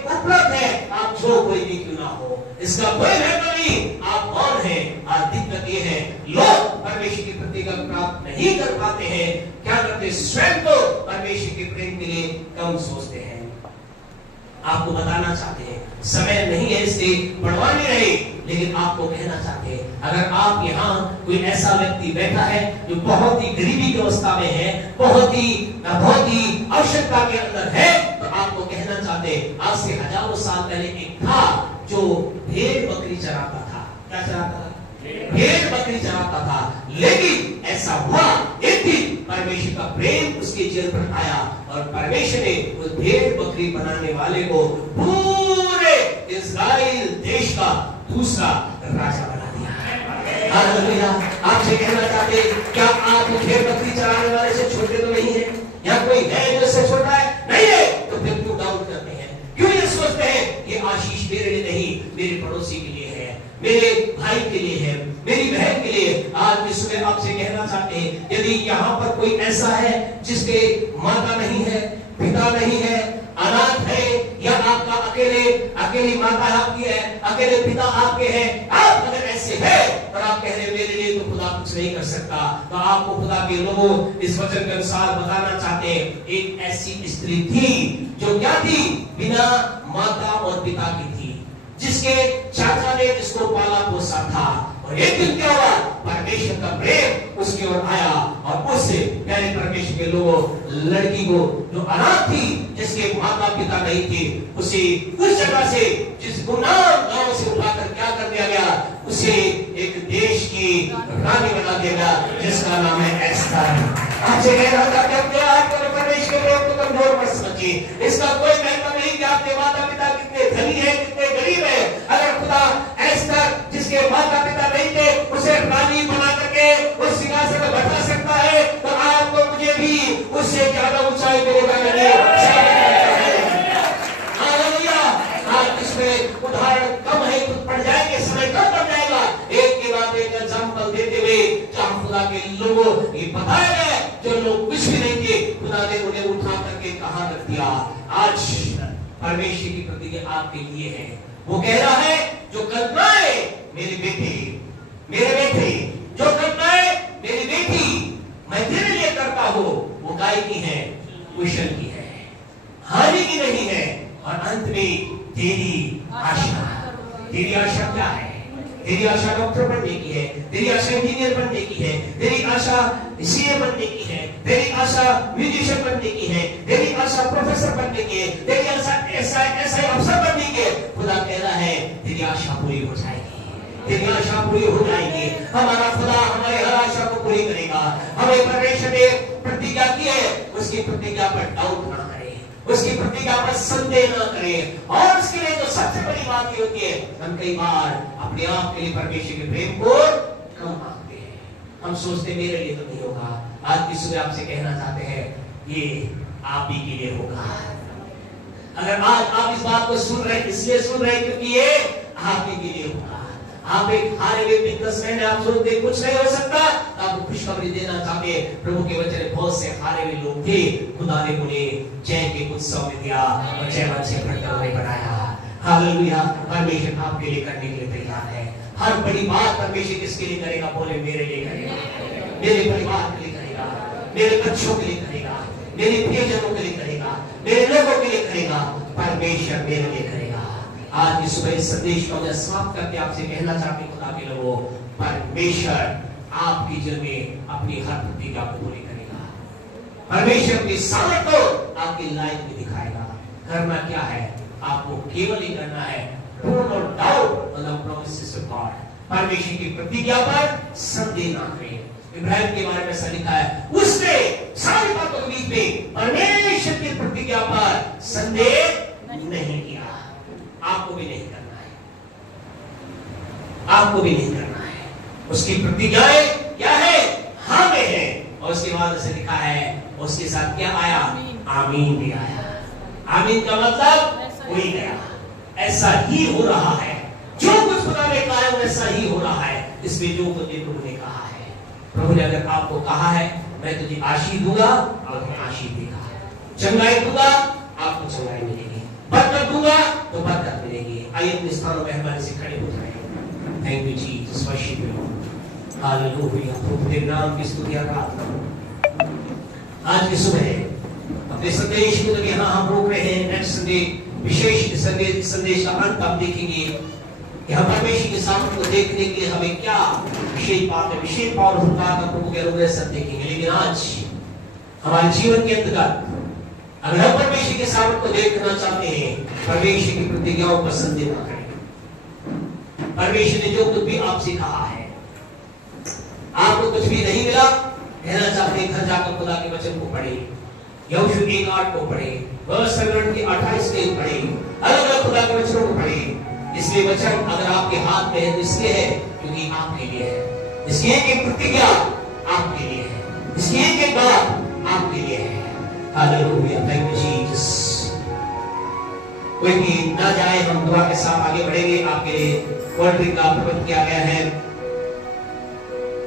उपलब्ध है, आप जो कोई भी क्यों ना हो। इसका कोई महत्व नहीं आप कौन है। आज दिक्कत ये है, लोग परमेश्वर की प्रतिज्ञा प्राप्त नहीं कर पाते हैं। क्या करते? स्वयं को परमेश्वर के प्रेम के लिए कम सोचते हैं। आपको बताना चाहते हैं, समय नहीं है इसलिए पढ़वा नहीं रहे, लेकिन आपको कहना चाहते हैं, अगर आप यहाँ कोई ऐसा व्यक्ति बैठा है जो बहुत ही गरीबी की अवस्था में है, बहुत ही आवश्यकता के अंदर है, तो आपको कहना चाहते हैं, आज से हजारों साल पहले एक था जो भेड़ बकरी चराता था। क्या चराता था? भेड़ बकरी चराता था। लेकिन ऐसा हुआ एक दिन परमेश्वर का प्रेम उसके जीवन पर आया और परमेश्वर ने उस भेड़ बकरी बनाने वाले को पूरे इस्राएल देश का दूसरा राजा बना दिया। हालेलुया। आपसे कहना चाहते, क्या आप भेड़ बकरी चराने वाले से छोटे तो नहीं है? या कोई है जो इससे छोटा है? नहीं है। तो फिर क्यों डाउट करते हैं? क्यों ये सोचते हैं ये आशीष मेरे लिए नहीं, मेरे पड़ोसी के लिए है, मेरे भाई के लिए है, मेरी बहन के लिए? आज की सुबह आपसे कहना चाहते हैं, यदि यहाँ पर कोई ऐसा है जिसके माता नहीं है, पिता नहीं है, अनाथ है, या आपका अकेली माता आपकी है, अकेले पिता आपके हैं, आप अगर ऐसे है और आप कह रहे मेरे लिए तो खुदा कुछ नहीं कर सकता, तो आपको खुदा के लोगों इस वचन के अनुसार बताना चाहते हैं, एक ऐसी स्त्री थी जो क्या थी? बिना माता और पिता की थी, जिसके चाचा ने जिसको पाला पोसा था। और एक दिन क्या हुआ? परमेश्वर का प्रेम उसकी ओर आया और उससे प्यारे परमेश्वर के लोगों, लड़की को जो अनाथ थी, जिसके माता पिता नहीं थे, उसे उस जगह से, जिस गुमनाम गांव से उठाकर क्या कर दिया गया? उसे एक देश की रानी बना दिया गया, जिसका नाम है एस्तर। आपसे कह रहा था कि आपको परमेश्वर के प्रेम को कमजोर मत समझिए। इसका कोई महत्व नहीं कि आपके माता पिता कितने धनी है, कितने गरीब है। अगर खुदा एस्तर, जिसके माता पिता नहीं थे, उसे रानी बना करके उस सिंहासन पर बैठा सकता है, तो आपको मुझे भी उससे ज्यादा ऊंचाई मिलेगा। आज इसमें उदाहरण कम है, कुछ पड़ जाएंगे, समय कम पड़ जाएगा। एक के बाद एक एग्जाम्पल देते हुए जहां खुदा के लोगों ये बताया गया, जो लोग कुछ भी नहीं थे, खुदा ने उन्हें उठा करके कहां रख दिया। आज परमेश्वर की प्रतिज्ञा आपके लिए है। वो कह रहा है, जो कल्पनाएं मेरे बेटे, जो कल्पनाएं मेरी बेटी मैं तेरे लिए करता हूं, वो गाय की है, कुशल की है, हानि की नहीं है। और अंत में तेरी आशा क्या है? तेरी आशा डॉक्टर बनने की है, तेरी आशा इंजीनियर बनने की है, तेरी आशा सीए बनने की है, तेरी आशा म्यूजिशियन बनने की है, तेरी आशा प्रोफेसर बनने की है, तेरी आशा ऐसा अफसर बनने की है। खुदा कह रहा है तेरी आशा पूरी हो जाएगी, तेरी आशा पूरी हो जाएगी। हमारा खुदा हमारी हर आशा को पूरी करेगा। हमें परमेश्वर ने प्रतिज्ञा की है, उसकी प्रतिज्ञा पर डाउट ना करें, उसकी प्रतिज्ञा पर संदेह ना करें। और उसके लिए जो सबसे बड़ी बात ये होती है, हम कई बार अपने आप के लिए परमेश्वर के प्रेम को कम मांगते हैं। हम सोचते मेरे लिए तो नहीं होगा। आज की सुबह आपसे कहना चाहते हैं, ये आप ही के लिए होगा। अगर आज आप इस बात को सुन रहे, इसलिए सुन रहे क्योंकि ये आप ही के लिए होगा। आप एक हारे हुए बिजनेसमैन है, आप सोचते कुछ नहीं हो सकता, आपको खुशखबरी देना चाहते हैं। प्रभु के वचन में बहुत से हारे हुए लोग थे, खुदा ने उन्हें जय के उत्सव में दिया और जय वंश से भरकर उन्हें बनाया। हालेलुया। परमेश्वर आपके लिए करने के लिए तैयार है। हर बड़ी बात परमेश्वर किसके लिए करेगा? बोले मेरे लिए करेगा, मेरे परिवार के लिए करेगा, मेरे बच्चों के लिए करेगा, मेरे प्रियजनों के लिए करेगा, मेरे लोगों के लिए करेगा। परमेश्वर मेरे लिए करेगा। आज की सुबह इस संदेश को मैं समाप्त करके आपसे कहना चाहती हूं, खुदा के लोगों, परमेश्वर आपकी जीवन में अपनी हर प्रतिज्ञा को पूरी करेगा। परमेश्वर अपनी सामर्थ को आपकी लाइफ में दिखाएगा। करना क्या है? आपको केवल ही करना है, do not doubt on the promises of God. परमेश्वर की प्रतिज्ञा पर संदेह ना करें। इब्राहिम के बारे में ऐसा लिखा है, उसने सारी बातों के बीच में परमेश्वर की प्रतिज्ञा पर संदेह नहीं किया। आपको भी नहीं करना है, आपको भी नहीं करना है। उसकी प्रतिज्ञाएं क्या है? हाँ में है, उसके बाद से लिखा है उसके साथ क्या आया? आमीन भी आया। आमीन का मतलब हो ही गया। ऐसा ही हो रहा है, जो कुछ खुदा ने कहा है वैसा ही हो रहा है। इसमें जो कुछ प्रभु ने कहा है, प्रभु ने अगर आपको कहा है मैं तुझे आशीष दूंगा, आपको आशीष देगा। चंगाई दूंगा, आपको चंगाई मिलेगी। बरकत दूंगा तो बरकत मिलेगी। आइए अपने स्थानों में हमारे से खड़े हो जाएं। Thank you Jesus, worship you, hallelujah. प्रभु के नाम की स्तुति आराधना। आज की सुबह अपने संदेश को यहाँ हम रोक रहे हैं। नेक्स्ट संडे विशेष संदेश का अंत आप देखेंगे। यहाँ परमेश्वर के सामने को देखने के लिए हमें क्या विशेष बात है, विशेष पावर होता है, प्रभु के अनुग्रह से देखेंगे। लेकिन आज हमारे जीवन के अंतर्गत अगर हम परमेश्वर के सामने को देखना चाहते हैं, परमेश्वर की प्रतिज्ञाओं पर संदेह न करें। परमेश्वर ने जो कुछ भी आपसे कहा है, आपको कुछ भी नहीं मिला, कहना चाहते हैं घर जाकर खुदा के वचन को पढ़े, यहोशू 1:8 को पढ़े, वर्ष की 28 के पढ़े, अलग अलग खुदा के वचनों को पढ़े। इसलिए वचन अगर आपके हाथ में है, इसलिए है क्योंकि आपके लिए है। इसकी एक प्रतिज्ञा आपके लिए है, इसकी एक बात आपके लिए है। Hallelujah, thank you Jesus. कोई भी ना जाए, हम दुआ के साथ आगे बढ़ेंगे। आपके लिए कोल्ड ड्रिंक का प्रबंध किया गया है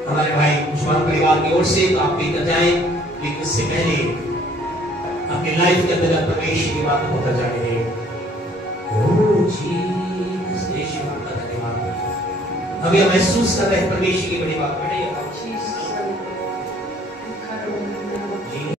हमारे भाई कुशवाहा परिवार की ओर से, तो आप पीकर जाएं। लेकिन इससे पहले अपनी लाइफ के अंदर परमेश्वर की बात होकर जाने दें। ओ जीसस, यीशु का धन्यवाद। अभी हम महसूस कर रहे हैं परमेश्वर की